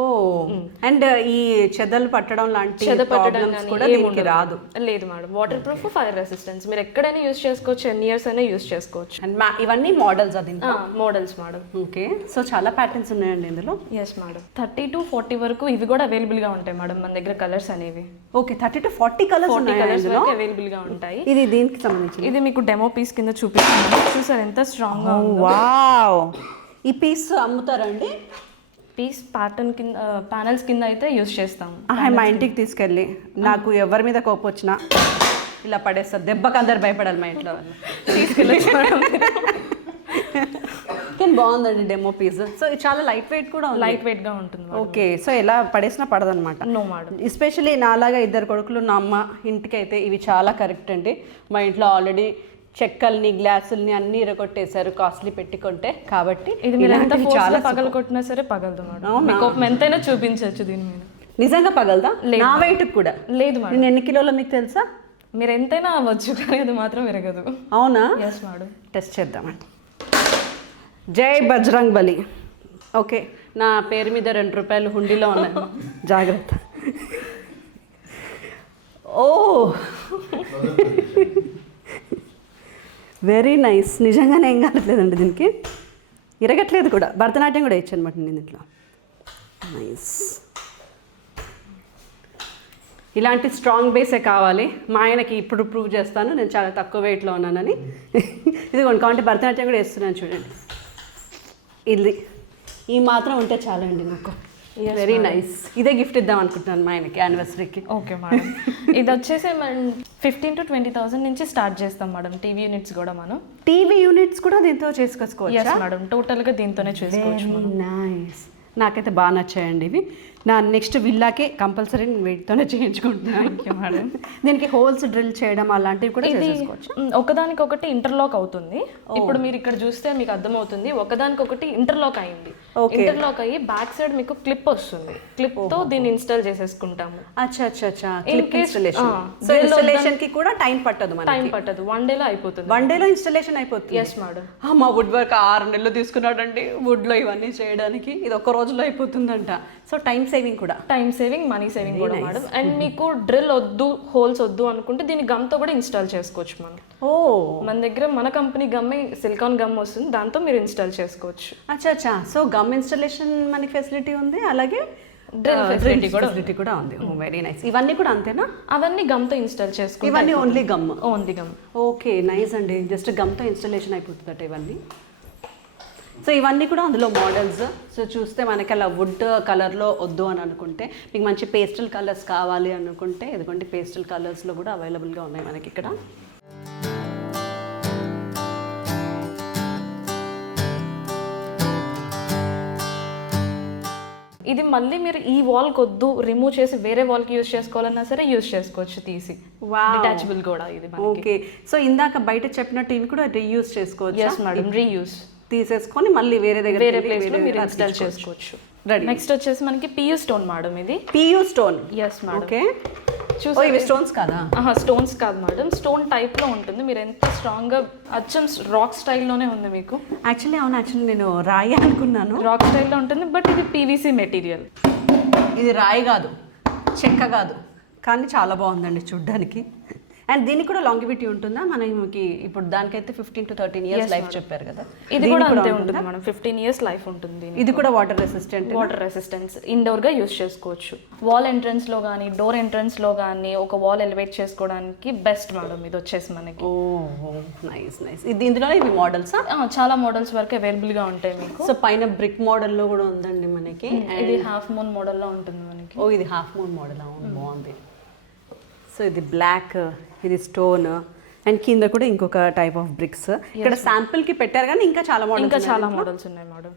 అండ్ ఈ చెదలు పట్టడం లాంటి ప్రాబ్లమ్స్ కూడా దీనికి రాదు. లేదు madam, water proof, fire resistance, మీరు ఎక్కడైనా యూస్ చేసుకోవచ్చు, ఎన్ని ఇయర్స్ అయినా యూస్ చేసుకోవచ్చు. అండ్ ఇవన్నీ మోడల్స్ అది మోడల్స్ మేడం. ఓకే, సో చాలా ప్యాటర్న్స్ ఉన్నాయండి ఇందులో. ఎస్ మేడం, 30 to 40 వరకు ఇవి కూడా అవైలబుల్ గా ఉంటాయి మేడం మన దగ్గర కలర్స్ అనేవి. ఓకే, 30 to 40 కలర్స్ వరకు అవైలబుల్ గా ఉంటాయి. ఇది దీనికి సంబంధించి ఇది మీకు డెమో పీస్ కింద చూపిస్తాను, చూసారు ఎంత స్ట్రాంగ్ గా ఉందో. వావ్, ఈ పీస్ అమ్ముతారండి? పీస్ ప్యాటర్న్ కింద, ప్యానల్స్ కింద అయితే యూస్ చేస్తాము. మా ఇంటికి తీసుకెళ్ళి నాకు ఎవరి మీద కోపం వచ్చినా ఇలా పడేస్తారు, దెబ్బకి అందరు భయపడాలి మా ఇంట్లో వాళ్ళు. తీసుకెళ్ళచ్చు మేడం. కానీ బాగుందండి డెమో పీస్. సో ఇది చాలా లైట్ వెయిట్ కూడా ఉంది. లైట్ వెయిట్ గా ఉంటుంది. ఓకే, సో ఎలా పడేసినా పడదనమాట. No madam. ఎస్పెషల్లీ నాలాగా 2 కొడుకులు నా అమ్మ ఇంటికి అయితే ఇవి చాలా కరెక్ట్ అండి. మా ఇంట్లో ఆల్రెడీ చెక్కల్ని, గ్లాసుల్ని అన్ని ఇరగొట్టేశారు కాస్ట్లీ పెట్టుకుంటే. కాబట్టి ఇది మీరు ఎంత చాలా పగల కొట్టినా సరే పగలదు మేడం. మీ కోపం ఎంతైనా చూపించవచ్చు దీని మీద. నిజంగా పగలదా? నా వెయిట్ కూడా లేదు మేడం. నేను ఎన్ని కిలోలో మీకు తెలుసా? మీరు ఎంతైనా అవ్వచ్చు కానీ అది మాత్రం విరగదు. అవునా? Yes madam. టెస్ట్ చేద్దామండి. జై బజరంగ్ బలి. ఓకే, నా పేరు మీద 2 రూపాయలు హుండీలో ఉన్నాయి, జాగ్రత్త. ఓ, వెరీ నైస్. నిజంగానే ఏం కావట్లేదండి దీనికి, ఇరగట్లేదు కూడా. భరతనాట్యం కూడా ఇచ్చాను అనమాట నేను దీంట్లో. నైస్, ఇలాంటి స్ట్రాంగ్ బేసే కావాలి. మా ఆయనకి ఇప్పుడు ప్రూవ్ చేస్తాను నేను చాలా తక్కువ వెయిట్లో ఉన్నానని. ఇదిగోండి, కాబట్టి భరతనాట్యం కూడా వేస్తున్నాను చూడండి. ఇది ఈ మాత్రం ఉంటే చాలండి నాకు. Very nice. ఇదే గిఫ్ట్ ఇద్దాం అనుకుంటున్నాను మా ఆయనకి యానివర్సరీకి. ఓకే మేడం, ఇది వచ్చేసి మనం 15,000 to 20,000 నుంచి స్టార్ట్ చేస్తాం మేడం. టీవీ యూనిట్స్ కూడా మనం టీవీ యూనిట్స్ కూడా దీంతో చేసుకోవచ్చు. ఎస్ మేడం, టోటల్గా దీంతోనే చేసుకోవచ్చు. నైస్, నాకైతే బాగా నచ్చాయండి ఇవి. నా నెక్స్ట్ విల్లాకే కంపల్సరీ నేను వీటితోనే చేయించుకుంటున్నాను మేడం. దీనికి హోల్స్ డ్రిల్ చేయడం అలాంటివి కూడా చేసుకోవచ్చు. ఒకదానికొకటి ఇంటర్లాక్ అవుతుంది. ఇప్పుడు మీరు ఇక్కడ చూస్తే మీకు అర్థమవుతుంది, ఒకదానికొకటి ఇంటర్లాక్ అయింది. ఇంటర్లాక్ అయ్యి బ్యాక్ సైడ్ మీకు క్లిప్ వస్తుంది. క్లిప్ తో దీన్ని ఇన్స్టాల్ చేసేసుకుంటాము. అచ్చా, క్లిప్ ఇన్స్టాలేషన్. సో ఇన్స్టాలేషన్ కి కూడా టైం పట్టదు, టైం పట్టదు, 1 day లో అయిపోతుంది. 1 day లో ఇన్స్టాలేషన్ అయిపోతుంది. Yes madam. మా వుడ్ వర్క్ 6 నెలలు తీసుకున్నాడండి వుడ్ లో ఇవన్నీ చేయడానికి. ఇది 1 రోజులో అయిపోతుందంట. సో టైం సేవింగ్ కూడా, టైం సేవింగ్, మనీ సేవింగ్ కూడా మేడం. అండ్ మీకు డ్రిల్ వద్దు, హోల్స్ వద్దు అనుకుంటే దీన్ని గమ్ తో కూడా ఇన్స్టాల్ చేసుకోవచ్చు మనం. ఓ, మన దగ్గర మన కంపెనీ గమ్మే సిలికాన్ గమ్ వస్తుంది, దాంతో మీరు ఇన్స్టాల్ చేసుకోవచ్చు. అచ్చా, సో గమ్ ఇన్స్టాలేషన్ మనకి ఫెసిలిటీ ఉంది, అలాగే డ్రిల్ ఫెసిలిటీ కూడా ఉంది. Very nice. ఇవన్నీ కూడా అంతేనా? అవన్నీ గమ్ తో ఇన్స్టాల్ చేసుకోవచ్చు. ఇవన్నీ only gum? Only gum. Okay, nice అండి. జస్ట్ గమ్ తో ఇన్స్టాలేషన్ అయిపోతుందట ఇవన్నీ. సో ఇవన్నీ కూడా అందులో మోడల్స్. సో చూస్తే మనకి అలా వుడ్ కలర్లో వద్దు అని అనుకుంటే, మీకు మంచి పేస్టల్ కలర్స్ కావాలి అనుకుంటే ఎందుకంటే పేస్టల్ కలర్స్లో కూడా అవైలబుల్గా ఉన్నాయి మనకి ఇక్కడ. ఇది మళ్ళీ మీరు ఈ వాల్కి వద్దు రిమూవ్ చేసి వేరే వాల్కి యూజ్ చేసుకోవాలన్నా సరే యూజ్ చేసుకోవచ్చు తీసి. డిటాచబుల్ కూడా ఇది. ఓకే, సో ఇందాక బయట చెప్పినట్టు ఇవి కూడా రీయూజ్ చేసుకోవచ్చు. ఎస్ మేడం, రీయూజ్ తీసుకొని మళ్ళీ వేరే ప్లేస్ లో మీరు ఇన్స్టాల్ చేసుకోవచ్చు. నెక్స్ట్ వచ్చేసి మనకి పియూ స్టోన్ మేడం. ఇది PU stone. Yes madam. Okay, ఇవి స్టోన్స్ కాదా? స్టోన్స్ కాదు మేడం, స్టోన్ టైప్ లో ఉంటుంది. మీరు ఎంత స్ట్రాంగ్ గా అచ్చం రాక్ స్టైల్లోనే ఉంది మీకు. యాక్చువల్లీ నేను రాయి అనుకున్నాను. రాక్ స్టైల్లో ఉంటుంది, బట్ ఇది పీవీసీ మెటీరియల్. ఇది రాయి కాదు, చెక్క కాదు, కానీ చాలా బాగుందండి చూడ్డానికి. అండ్ దీనికి కూడా లాంగివిటీ ఉంటుందా? మనకి ఇప్పుడు దానికైతే 15 to 13 years లైఫ్ చెప్పారు కదా, ఇది కూడా అంతే ఉంటుంది మేడం. 15 years లైఫ్ ఉంటుంది. ఇది కూడా water resistant. Water resistance, indoor గా యూజ్ చేసుకోవచ్చు. వాల్ ఎంట్రన్స్ లో కానీ డోర్ ఎంట్రన్స్ లో కానీ ఒక వాల్ ఎలివేట్ చేసుకోవడానికి బెస్ట్ మేడం ఇది వచ్చేసి మనకి. Nice nice. ఇది ఇందులోనే ఇవి మోడల్స్ చాలా మోడల్స్ వరకు అవైలబుల్ గా ఉంటాయి మీకు. సో పైన బ్రిక్ మోడల్ లో కూడా ఉందండి మనకి. ఇది హాఫ్ మూన్ మోడల్ లో ఉంటుంది మనకి. ఇది హాఫ్ మూన్ మోడల్. బాగుంది. సో ఇది బ్లాక్, ఇది స్టోన్, అండ్ కింద కూడా ఇంకొక టైప్ ఆఫ్ బ్రిక్స్. ఇక్కడ శాంపుల్ కి పెట్టారు కానీ ఇంకా చాలా మోడల్స్ ఉన్నాయి మేడం.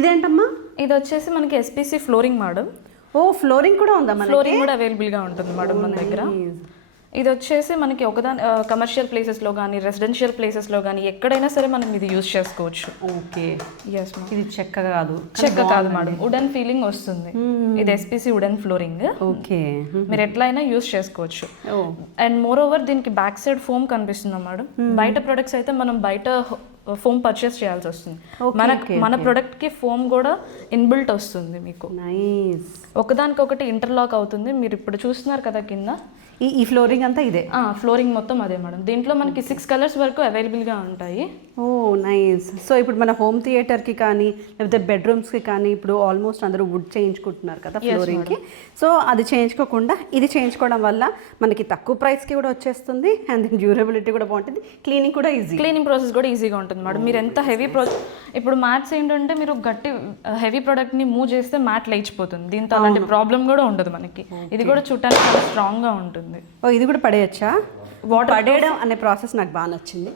ఇదేంటమ్మా? ఇది వచ్చేసి మనకి ఎస్పీసీ ఫ్లోరింగ్ మేడం. ఫ్లోరింగ్ కూడా ఉందా? ఫ్లోరింగ్ కూడా అవైలబుల్ గా ఉంటుంది మేడం మన దగ్గర. ఇది వచ్చేసి మనకి ఒకదాని కమర్షియల్ ప్లేసెస్లో కానీ రెసిడెన్షియల్ ప్లేసెస్లో కానీ ఎక్కడైనా సరే మనం ఇది యూజ్ చేసుకోవచ్చు. Okay, yes ma'am. ఇది చెక్క కాదు మేడం, వుడెన్ ఫీలింగ్ వస్తుంది. ఇది ఎస్పీసీ వుడెన్ ఫ్లోరింగ్. ఓకే, మీరు ఎట్లయినా యూజ్ చేసుకోవచ్చు. అండ్ మోర్ ఓవర్ దీనికి బ్యాక్ సైడ్ ఫోమ్ కనిపిస్తుందా మేడం? బయట ప్రొడక్ట్స్ అయితే మనం బయట ఫోమ్ పర్చేస్ చేయాల్సి వస్తుంది. మన ప్రొడక్ట్ కి ఫోమ్ కూడా ఇన్బిల్ట్ వస్తుంది మీకు. నైస్. ఒకదానికొకటి ఇంటర్లాక్ అవుతుంది. మీరు ఇప్పుడు చూస్తున్నారు కదా కింద, ఈ ఫ్లోరింగ్ అంతా ఇదే. ఫ్లోరింగ్ మొత్తం అదే మేడం. దీంట్లో మనకి 6 కలర్స్ వరకు అవైలబుల్గా ఉంటాయి. నైస్. సో ఇప్పుడు మన హోమ్ థియేటర్కి కానీ లేకపోతే బెడ్రూమ్స్కి కానీ ఇప్పుడు ఆల్మోస్ట్ అందరూ వుడ్ చేయించుకుంటున్నారు కదా ఫ్లోరింగ్కి. సో అది చేయించుకోకుండా ఇది చేయించుకోవడం వల్ల మనకి తక్కువ ప్రైస్కి కూడా వచ్చేస్తుంది. అండ్ డ్యూరబిలిటీ కూడా బాగుంటుంది. క్లీనింగ్ కూడా ఈజీ. క్లీనింగ్ ప్రాసెస్ కూడా ఈజీగా ఉంటుంది మేడం. మీరు ఎంత హెవీ ఇప్పుడు మ్యాట్స్ ఏంటంటే మీరు గట్టి హెవీ ప్రోడక్ట్ని మూవ్ చేస్తే మ్యాట్ లేచిపోతుంది. దీంతో అలాంటి ప్రాబ్లం కూడా ఉండదు మనకి. ఇది కూడా చూడటానికి చాలా స్ట్రాంగ్గా ఉంటుంది. ఇది కూడా పడేయచ్చా? వాటర్ పడేయడం అనే ప్రాసెస్ నాకు బాగా నచ్చింది.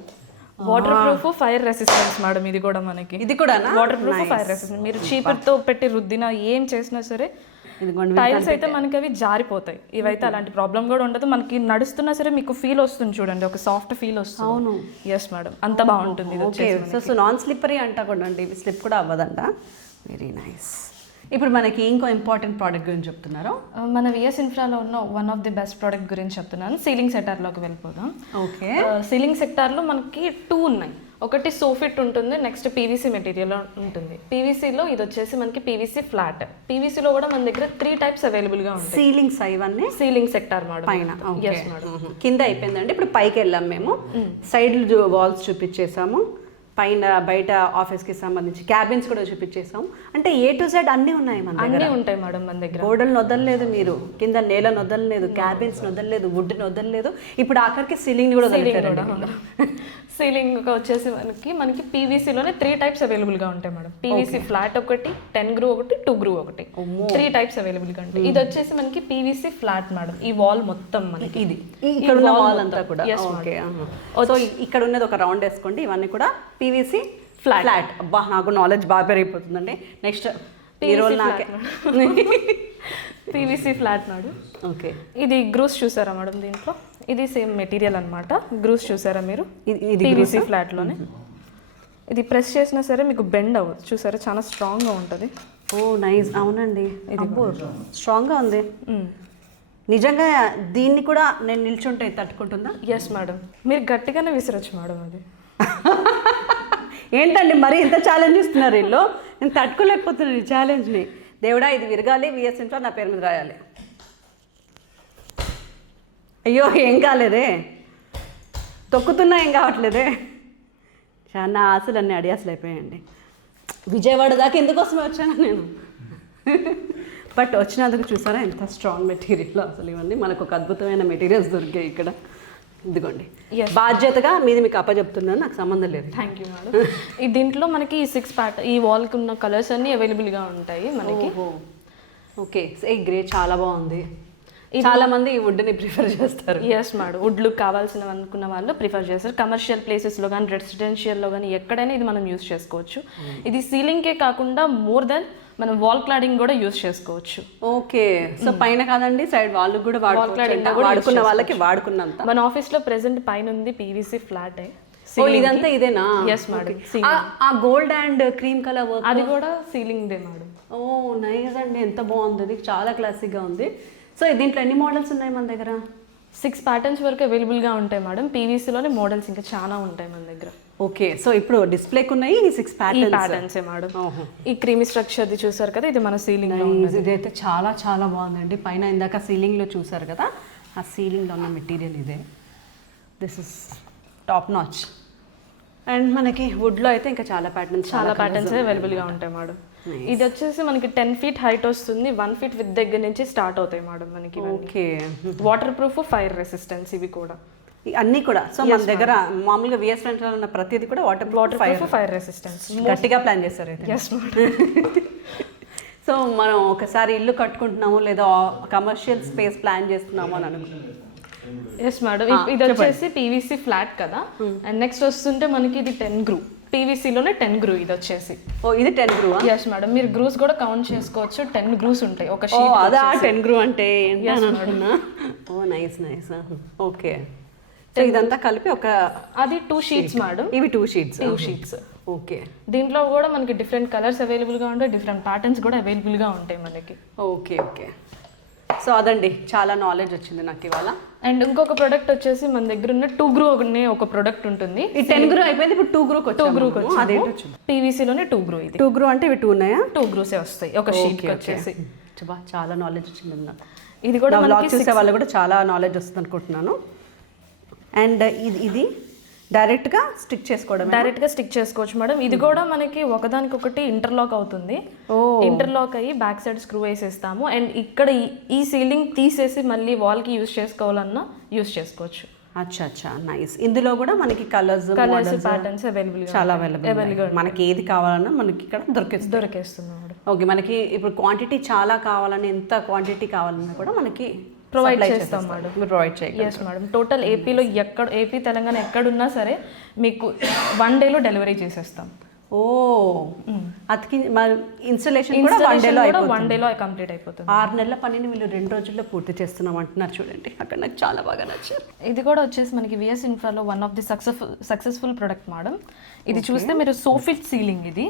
Water proof, fire resistance madam. ఇది కూడా మనకి. ఇది కూడా వాటర్ ప్రూఫ్, ఫైర్ రెసిస్టెన్స్. మీరు చీపురుతో పెట్టి రుద్దినా ఏం చేసినా సరే టైల్స్ అయితే మనకి అవి జారిపోతాయి. ఇవైతే అలాంటి ప్రాబ్లం కూడా ఉండదు. మనకి నడుస్తున్నా సరే మీకు ఫీల్ వస్తుంది చూడండి, ఒక సాఫ్ట్ ఫీల్ వస్తుంది. అవును, ఎస్ మేడం, అంత బాగుంటుంది. సో నాన్ స్లిప్పరీ అంటా కూడా అండి, ఇవి స్లిప్ కూడా అవ్వదంట. Very nice. ఇప్పుడు మనకి ఇంకో ఇంపార్టెంట్ ప్రోడక్ట్ గురించి చెప్తున్నారు. మన విఎస్ ఇన్ఫ్రాలో ఉన్న one of the best product గురించి చెప్తున్నాను. సీలింగ్ సెక్టార్లోకి వెళ్ళిపోదాం. ఓకే, సీలింగ్ సెక్టార్లో మనకి 2 ఉన్నాయి. ఒకటి సోఫిట్ ఉంటుంది, నెక్స్ట్ పీవీసీ మెటీరియల్ ఉంటుంది. పీవీసీలో ఇది వచ్చేసి మనకి పీవీసీ ఫ్లాట్. పీవీసీలో కూడా మన దగ్గర 3 టైప్స్ అవైలబుల్గా ఉంటాయి. సీలింగ్స్ ఇవన్నీ సీలింగ్ సెక్టార్ మేడం. పైన కింద అయిపోయిందండి. ఇప్పుడు పైకి వెళ్ళాం మేము. సైడ్ వాల్స్ చూపించేసాము, పైన బయట ఆఫీస్కి సంబంధించి క్యాబిన్స్ కూడా చూపించేసాం. అంటే A to Z అన్నీ ఉన్నాయి మన దగ్గర. అన్నీ ఉంటాయి మేడం మన దగ్గర. గోడలను వదలలేదు మీరు, కింద నేలను వదలలేదు, క్యాబిన్స్ వదలలేదు, వుడ్ని వదలలేదు. ఇప్పుడు ఆఖరికి సీలింగ్ కూడా సీలింగ్ వచ్చేసి మనకి పీవీసీలోనే 3 టైప్స్ అవైలబుల్గా ఉంటాయి మేడం. పీవీసీ ఫ్లాట్ ఒకటి, 10 గ్రూ ఒకటి, 2 గ్రూ ఒకటి, 3 టైప్స్ అవైలబుల్గా ఉంటాయి. ఇది వచ్చేసి మనకి పీవీసీ ఫ్లాట్ మేడం. ఈ వాల్ మొత్తం మనకి ఇది ఇక్కడ ఉన్న వాల్ అంతా కూడా. ఓకే, సో ఇక్కడ ఉన్నది ఒక రౌండ్ వేసుకోండి. ఇవన్నీ కూడా పీవీసీ ఫ్లాట్. అబ్బా, నాకు నాలెడ్జ్ బాగా పెరిగిపోతుందండి. Next PVC flat madam. Okay, ఇది గ్రూస్ చూసారా మేడం? దీంట్లో ఇది సేమ్ మెటీరియల్ అనమాట. గ్రూస్ చూసారా మీరు? పీవీసీ ఫ్లాట్లోనే. ఇది ప్రెస్ చేసినా సరే మీకు బెండ్ అవ్వదు. చూసారా, చాలా స్ట్రాంగ్గా ఉంటుంది. నైస్. అవునండి, స్ట్రాంగ్గా ఉంది నిజంగా. దీన్ని కూడా నేను నిల్చుంటే తట్టుకుంటుందా? ఎస్ మేడం, మీరు గట్టిగానే విసిరచ్చు మేడం. అది ఏంటండి మరి ఇంత ఛాలెంజ్ ఇస్తున్నారు వీళ్ళు? నేను తట్టుకోలేకపోతున్నాను ఈ ఛాలెంజ్ని. దేవుడా, ఇది విరగాలి, విఎస్ ఇంట్లో నా పేరు మీద రాయాలి. అయ్యో, ఏం కాలేదే, తొక్కుతున్నా ఏం కావట్లేదే. చాలా ఆశలు అన్నీ అడియాసలు అయిపోయాయండి. విజయవాడ దాకా ఎందుకోసమే వచ్చాను నేను. బట్ వచ్చినందుకు చూసారా ఎంత స్ట్రాంగ్ మెటీరియల్. అసలు ఇవన్నీ మనకు ఒక అద్భుతమైన మెటీరియల్స్ దొరికాయి ఇక్కడ. ఇదిగోండి, బాధ్యతగా మీది మీకు అప్పచెప్తున్నాను, నాకు సంబంధం లేదు. Thank you madam. దీంట్లో మనకి 6 ప్యాటర్న్, ఈ వాల్కి ఉన్న కలర్స్ అన్నీ అవైలబుల్గా ఉంటాయి మనకి. ఓకే, గ్రే చాలా బాగుంది. చాలా మంది ఈ వుడ్ని ప్రిఫర్ చేస్తారు. ఎస్ మేడం, వుడ్ లుక్ కావాల్సిన అనుకున్న వాళ్ళు ప్రిఫర్ చేస్తారు. కమర్షియల్ ప్లేసెస్లో కానీ రెసిడెన్షియల్లో కానీ ఎక్కడైనా ఇది మనం యూస్ చేసుకోవచ్చు. ఇది సీలింగ్కే కాకుండా మోర్ దెన్ మనం వాల్ క్లాడింగ్ కూడా యూస్ చేసుకోవచ్చు. ఓకే, సో పైన కాదండి సైడ్ వాళ్ళు కూడా వాడుకున్న వాళ్ళకి వాడుకున్నంత. మన ఆఫీస్లో ప్రెసెంట్ పైన ఉంది పీవీసీ ఫ్లాట్. ఇదంతా ఇదేనా? Yes madam. ఆ gold and cream colour work అది కూడా సీలింగ్ దే మేడం. ఓ నైస్ అండి, ఎంత బాగుంది, ఇది చాలా క్లాసిక్గా ఉంది. సో దీంట్లో ఎన్ని మోడల్స్ ఉన్నాయి మన దగ్గర? 6 ప్యాటర్న్స్ వరకు అవైలబుల్గా ఉంటాయి మేడం. పీవీసీలోనే మోడల్స్ ఇంకా చాలా ఉంటాయి మన దగ్గర. ఓకే, సో ఇప్పుడు డిస్ప్లేకి ఉన్నాయి 6 ప్యాటర్న్స్ మేడం. ఈ క్రీమీ స్ట్రక్చర్ది చూసారు కదా, ఇది మన సీలింగ్. ఇదైతే చాలా చాలా బాగుందండి. పైన ఇందాక సీలింగ్లో చూసారు కదా, ఆ సీలింగ్లో ఉన్న మెటీరియల్ ఇదే. This is top notch. And మనకి వుడ్లో అయితే ఇంకా చాలా ప్యాటర్న్స్ అవైలబుల్గా ఉంటాయి మేడం. ఇది వచ్చేసి మనకి 10 feet హైట్ వస్తుంది. 1 feet విత్ దగ్గర నుంచి స్టార్ట్ అవుతాయి మేడం మనకి. Okay, water proof, fire resistance ఇవి కూడా అన్నీ కూడా. సో మన దగ్గర మామూలుగా విఎస్ రెంటల్ ఉన్న ప్రతిదీ కూడా వాటర్ ప్రూఫ్, ఫైర్ రెసిస్టెన్స్ గట్టిగా ప్లాన్ చేస్తారు అయితే. Yes madam. సో మనం ఒకసారి ఇల్లు కట్టుకుంటున్నాము లేదా కమర్షియల్ స్పేస్ ప్లాన్ చేస్తున్నాము అని అనుకుంటున్నాం. ఎస్ మేడం, ఇది వచ్చేసి పీవీసీ ఫ్లాట్ కదా. అండ్ నెక్స్ట్ వస్తుంటే మనకి ఇది 10 గ్రూ. పీవీసీలోనే 10 గ్రూ ఇది వచ్చేసి. ఓ ఇది 10 గ్రూ? ఎస్ మేడం, మీరు గ్రూస్ కూడా కౌంట్ చేసుకోవచ్చు. 10 గ్రూస్ ఉంటాయి ఒక షీట్. అదా 10 గ్రూ అంటే? ఓ నైస్ నైస్. ఓకే, సో ఇదంతా కలిపి ఒక అది 2 sheets మేడం. ఇవి 2 sheets. ఓకే, దీంట్లో కూడా మనకి డిఫరెంట్ కలర్స్ అవైలబుల్గా ఉంటాయి, డిఫరెంట్ ప్యాటర్న్స్ కూడా అవైలబుల్గా ఉంటాయి మనకి. ఓకే ఓకే, సో అదండి, చాలా నాలెడ్జ్ వచ్చింది నాకు ఇవాళ. అండ్ ఇంకొక ప్రోడక్ట్ వచ్చేసి మన దగ్గర ఉన్న 2 గ్రూ అనే ఒక ప్రోడక్ట్ ఉంటుంది. ఈ 10 గ్రూ అయిపోయింది, ఇప్పుడు 2 గ్రూ పీవీసీలోనే 2 గ్రూ. ఇది 2 గ్రూ అంటే ఇవి 2 ఉన్నాయా? 2 గ్రూసే వస్తాయి ఒక షీట్ వచ్చేసి. చాలా నాలెడ్జ్ వచ్చింది నాకు. ఇది కూడా బ్లాగ్ చూసే వాళ్ళు కూడా చాలా నాలెడ్జ్ వస్తుంది అనుకుంటున్నాను. అండ్ ఇది డైరెక్ట్గా స్టిక్ చేసుకోవచ్చు మేడం. ఇది కూడా మనకి ఒకదానికొకటి ఇంటర్లాక్ అవుతుంది. ఇంటర్లాక్ అయ్యి బ్యాక్ సైడ్ స్క్రూ వేసేస్తాము. అండ్ ఇక్కడ ఈ సీలింగ్ తీసేసి మళ్ళీ వాల్కి యూస్ చేసుకోవాలన్నా యూస్ చేసుకోవచ్చు. అచ్చా నైస్. ఇందులో కూడా మనకి కలర్స్ ప్యాటర్న్స్ చాలా అవైలబుల్. మనకి ఏది కావాలన్నా మనకి ఇక్కడ దొరికేస్తుంది మేడం. ఓకే, మనకి ఇప్పుడు క్వాంటిటీ చాలా కావాలని, ఎంత క్వాంటిటీ కావాలన్నా కూడా మనకి ప్రొవైడ్ చేస్తాం మేడం. ప్రొవైడ్ చేయాలి. ఎస్ మేడం, టోటల్ ఏపీలో ఏపీ తెలంగాణ ఎక్కడున్నా సరే మీకు 1 day డెలివరీ చేసేస్తాం. ఓ అతికి ఇన్స్టలేషన్ కూడా 1 day కంప్లీట్ అయిపోతుంది. 6 నెలల పనిని వీళ్ళు 2 రోజుల్లో పూర్తి చేస్తున్నాం అంటున్నారు చూడండి. అక్కడ నాకు చాలా బాగా నచ్చారు. ఇది కూడా వచ్చేసి మనకి విఎస్ ఇన్ఫ్రాలో one of the successful product madam. ఇది చూస్తే మీరు సోఫిట్ సీలింగ్. ఇది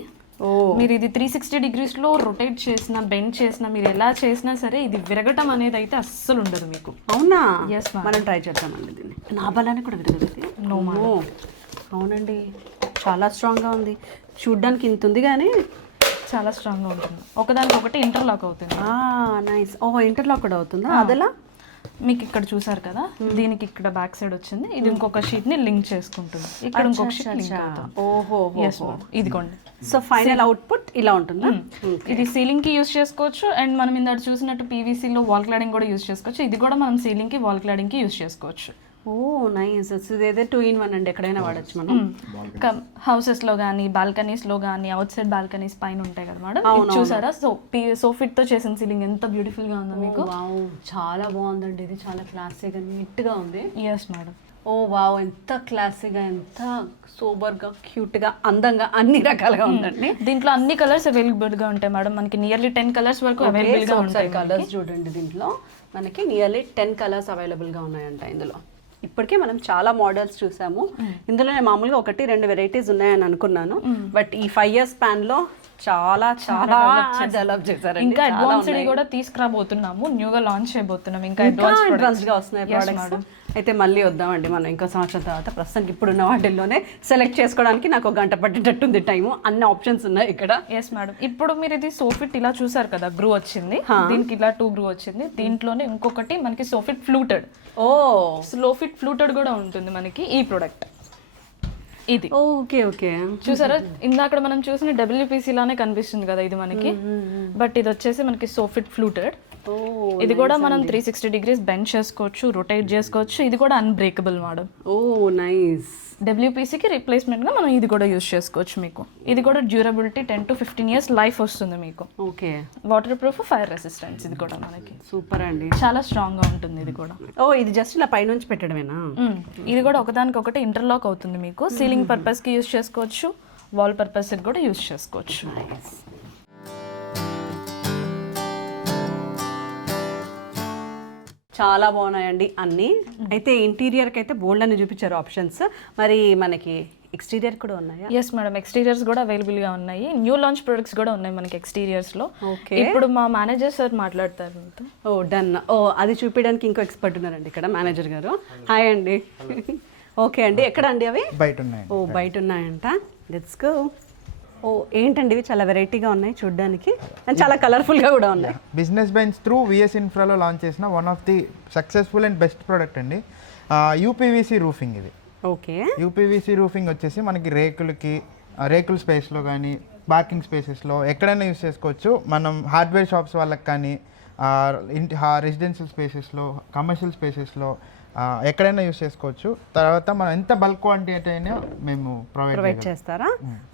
మీరు ఇది 360 degreesలో రొటేట్ చేసినా, బెండ్ చేసినా, మీరు ఎలా చేసినా సరే ఇది విరగటం అనేది అయితే అస్సలు ఉండదు మీకు. అవునా? ఎస్ మనం ట్రై చేద్దామండి దీన్ని. నా బలాన్ని కూడా విరగదు. అవునండి, చాలా స్ట్రాంగ్గా ఉంది. చూడ్డానికి ఇంత ఉంది కానీ చాలా స్ట్రాంగ్గా ఉంటుంది. ఒకదానికొకటి ఇంటర్లాక్ అవుతుంది. నైస్. ఇంటర్లాక్ కూడా అవుతుందా? అదలా మీకు ఇక్కడ చూసారు కదా, దీనికి ఇక్కడ బ్యాక్ సైడ్ వచ్చింది. ఇది ఇంకొక షీట్ ని లింక్ చేసుకుంటుంది. ఇక్కడ ఇంకొక షీట్ లింక్ అవుతుంది. ఓహో, ఇదిగోండి. సో ఫైనల్ అవుట్పుట్ ఇలా ఉంటుందా? ఇది సీలింగ్ కి యూస్ చేసుకోవచ్చు. అండ్ మనం ఇందాక చూసినట్టు పీవీసీలో వాల్ క్లాడింగ్ కూడా యూస్ చేసుకోవచ్చు. ఇది కూడా మనం సీలింగ్ కి, వాల్ క్లాడింగ్ కి యూస్ చేసుకోవచ్చు. ఓ నైస్. ఇదైతే 2 in 1 అండి, ఎక్కడైనా వాడచ్చు మనం. హౌసెస్ లో కానీ, బాల్కనీస్ లో కానీ, అవుట్ సైడ్ బాల్కనీస్ పైన ఉంటాయి కదా మేడం, చూసారా? సోఫిట్ తో చేసిన సీలింగ్ ఎంత బ్యూటిఫుల్ గా ఉందో మీకు. చాలా బాగుందండి, ఇది చాలా క్లాసీగా నీట్ గా ఉంది. Yes madam. ఓ వావ్, ఎంత క్లాసీగా, ఎంత సూపర్గా, క్యూట్గా, అందంగా, అన్ని రకాలుగా ఉందండి. దీంట్లో అన్ని కలర్స్ అవైలబుల్గా ఉంటాయి మేడం. మనకి నియర్లీ 10 కలర్స్ వరకు అవైలబుల్గా ఉంటాయి. కలర్స్ చూడండి, దీంట్లో మనకి నియర్లీ 10 కలర్స్ అవైలబుల్గా ఉన్నాయంట. ఇందులో ఇప్పటికే మనం చాలా మోడల్స్ చూసాము. ఇందులో మామూలుగా 1-2 వెరైటీస్ ఉన్నాయని అనుకున్నాను. బట్ ఈ 5 years స్పాన్లో చాలా చాలా డెవలప్ చేశారు. ఇంకా అడ్వాన్స్డ్ కూడా తీసుకురాబోతున్నాము, న్యూగా లాంచ్ చేయబోతున్నాం. ఇంకా అడ్వాన్స్డ్గా వస్తున్నాయి ప్రోడక్ట్స్. అయితే మళ్ళీ వద్దామండి మనం ఇంకో సంవత్సరం తర్వాత. ప్రస్తుతానికి ఇప్పుడున్న వాటిల్లోనే సెలెక్ట్ చేసుకోవడానికి నాకు 1 గంట పట్టేటట్టుంది టైము. అన్ని ఆప్షన్స్ ఉన్నాయి ఇక్కడ. Yes madam. ఇప్పుడు మీరు ఇది సోఫిట్ ఇలా చూసారు కదా, గ్రూ వచ్చింది. దీనికి ఇలా 2 గ్రూ వచ్చింది. దీంట్లోనే ఇంకొకటి మనకి సోఫిట్ ఫ్లూటెడ్. స్లోఫిట్ ఫ్లూటెడ్ కూడా ఉంటుంది మనకి ఈ ప్రోడక్ట్. ఇది ఓకే ఓకే, చూసారా? ఇందాక మనం చూసిన WPC లానే కనిపిస్తుంది కదా ఇది మనకి. బట్ ఇది వచ్చేసి మనకి సోఫిట్ ఫ్లూటెడ్. ఓ ఇది కూడా మనం 360 degrees బెండ్ చేసుకోవచ్చు, రొటేట్ చేసుకోవచ్చు. ఇది కూడా అన్బ్రేకబుల్ మోడల్. ఓ నైస్. డబ్ల్యూపీసీకి రీప్లేస్మెంట్గా మనం ఇది కూడా యూస్ చేసుకోవచ్చు. మీకు ఇది కూడా డ్యూరబిలిటీ 10 to 15 years లైఫ్ వస్తుంది మీకు. Okay. Water proof, fire resistance ఇది కూడా మనకి సూపర్ అండి. చాలా స్ట్రాంగ్గా ఉంటుంది ఇది కూడా. ఓ ఇది జస్ట్ ఇలా పైనుంచి పెట్టడమేనా? ఇది కూడా ఒకదానికొకటి ఇంటర్లాక్ అవుతుంది మీకు. సీలింగ్ పర్పస్కి యూస్ చేసుకోవచ్చు, వాల్ పర్పస్కి కూడా యూస్ చేసుకోవచ్చు. చాలా బాగున్నాయండి అన్నీ. అయితే ఇంటీరియర్కి అయితే బోల్డ్ అని చూపించారు ఆప్షన్స్. మరి మనకి ఎక్స్టీరియర్ కూడా ఉన్నాయా? ఎస్ మేడం, ఎక్స్టీరియర్స్ కూడా అవైలబుల్గా ఉన్నాయి. న్యూ లాంచ్ ప్రొడక్ట్స్ కూడా ఉన్నాయి మనకి ఎక్స్టీరియర్స్లో. ఓకే. ఇప్పుడు మా మేనేజర్ సార్ మాట్లాడతారు. ఓ డన్. ఓ అది చూపించడానికి ఇంకో ఎక్స్పర్ట్ ఉన్నారండి ఇక్కడ, మేనేజర్ గారు. హాయ్ అండి. ఓకే అండి, ఎక్కడ అండి అవి? బయట ఉన్నాయి. ఓ బయట ఉన్నాయంట. Let's go. ఓ ఏంటండి ఇవి చాలా వెరైటీగా ఉన్నాయి చూడడానికి, అండ్ చాలా కలర్ఫుల్గా కూడా ఉన్నాయి. బిజినెస్ బెంచ్ త్రూ విఎస్ ఇన్ఫ్రాలో లాంచ్ చేసిన one of the successful and best product అండి. యూపీవీసీ రూఫింగ్ ఇది. ఓకే. యూపీవీసీ రూఫింగ్ వచ్చేసి మనకి రేకుల స్పేస్లో కానీ పార్కింగ్ స్పేసెస్లో ఎక్కడైనా యూస్ చేసుకోవచ్చు. మనం హార్డ్వేర్ షాప్స్ వాళ్ళకి కానీ రెసిడెన్షియల్ స్పేసెస్లో, కమర్షియల్ స్పేసెస్లో ఎక్కడైనా యూస్ చేసుకోవచ్చు. తర్వాత మనం ఎంత బల్క్ క్వాంటిటీ అయినా మేము ప్రొవైడ్ చేస్తారా?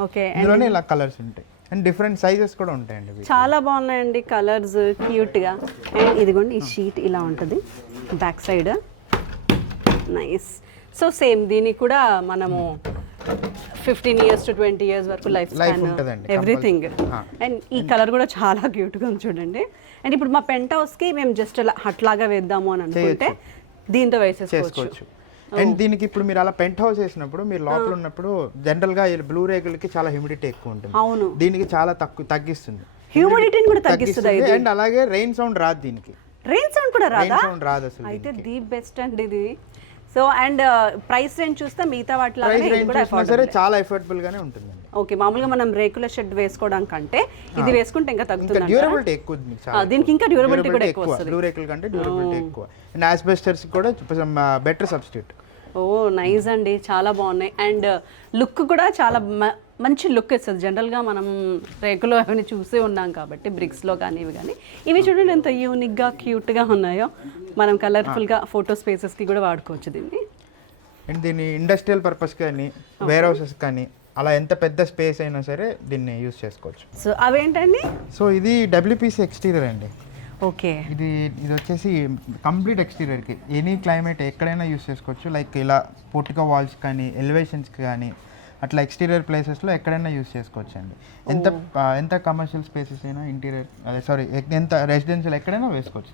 ఓకే. ఇందులోనే ఇలా కలర్స్ ఉంటాయి అండ్ డిఫరెంట్ సైజెస్ కూడా ఉంటాయండి. చాలా బాగున్నాయండి కలర్స్, క్యూట్గా. అండ్ ఇదిగోండి ఈ షీట్ ఇలా ఉంటుంది back side. Nice. So same దీనికి కూడా మనము 15 years to 20 years వరకు లైఫ్ ఉంటుందండి, ఎవ్రీథింగ్. అండ్ ఈ కలర్ కూడా చాలా క్యూట్గా ఉంది చూడండి. అండ్ ఇప్పుడు మా పెంట్ హౌస్కి మేము జస్ట్ అలా హట్ లాగా వేద్దాము అని అనుకుంటే దీంతో వేసేసుకోవచ్చు. అండ్ దీనికి ఇప్పుడు మీరు అలా పెంట్ హౌస్ వేసినప్పుడు మీరు లోపల ఉన్నప్పుడు జనరల్గా బ్లూ రేకులకి చాలా హ్యూమిడిటీ ఎక్కువ ఉంటుంది. అవును. దీనికి చాలా తగ్గిస్తుంది, హ్యూమిడిటీని కూడా తగ్గిస్తుంది. అండ్ అలాగే రెయిన్ సౌండ్ రాదు దీనికి. రెయిన్ సౌండ్ కూడా రాదా? రెయిన్ సౌండ్ రాదు అసలు. అయితే ది బెస్ట్ అండి ఇది. సో అండ్ ప్రైస్ రేంజ్ చూస్తే మిగతా వాటిలో సరే చాలా ఎఫోర్డబుల్ గానే ఉంటుందండి. ఓకే. మామూలుగా మనం రేకుల షెడ్ వేసుకోవడం కంటే ఇది వేసుకుంటే ఇంకా తగ్గుతుంది. డ్యూరబిలిటీ ఎక్కువ, దీనికి ఇంకా డ్యూరబిలిటీ కూడా ఎక్కువ వస్తుంది. బ్లూ రేకుల కంటే డ్యూరబిలిటీ ఎక్కువ. అండ్ ఆస్బెస్టర్స్ కూడా బెటర్ సబ్స్టిట్యూట్. ఓ నైస్ అండి, చాలా బాగున్నాయి. అండ్ లుక్ కూడా చాలా మంచి లుక్ ఇస్తుంది. జనరల్గా మనం రేకులో అవన్నీ చూసే ఉన్నాం కాబట్టి, బ్రిక్స్లో కానీ ఇవి కానీ. ఇవి చూడండి ఎంత యూనిక్గా క్యూట్గా ఉన్నాయో. మనం కలర్ఫుల్గా ఫోటో స్పేసెస్కి కూడా వాడుకోవచ్చు దీన్ని. అండ్ దీన్ని ఇండస్ట్రియల్ పర్పస్ కానీ, వేర్ హౌసెస్ కానీ, అలా ఎంత పెద్ద స్పేస్ అయినా సరే దీన్ని యూస్ చేసుకోవచ్చు. సో అవేంటండి? సో ఇది డబ్ల్యూపీసీ ఎక్స్టీరియర్ అండి. ఓకే. ఇది వచ్చేసి కంప్లీట్ ఎక్స్టీరియర్కి ఎనీ క్లైమేట్ ఎక్కడైనా యూస్ చేసుకోవచ్చు. లైక్ ఇలా పోర్టికో వాల్స్ కానీ, ఎలివేషన్స్కి కానీ, అట్లా ఎక్స్టీరియర్ ప్లేసెస్లో ఎక్కడైనా యూస్ చేసుకోవచ్చు అండి. ఎంత కమర్షియల్ స్పేసెస్ అయినా, ఎంత రెసిడెన్షియల్ ఎక్కడైనా వేసుకోవచ్చు.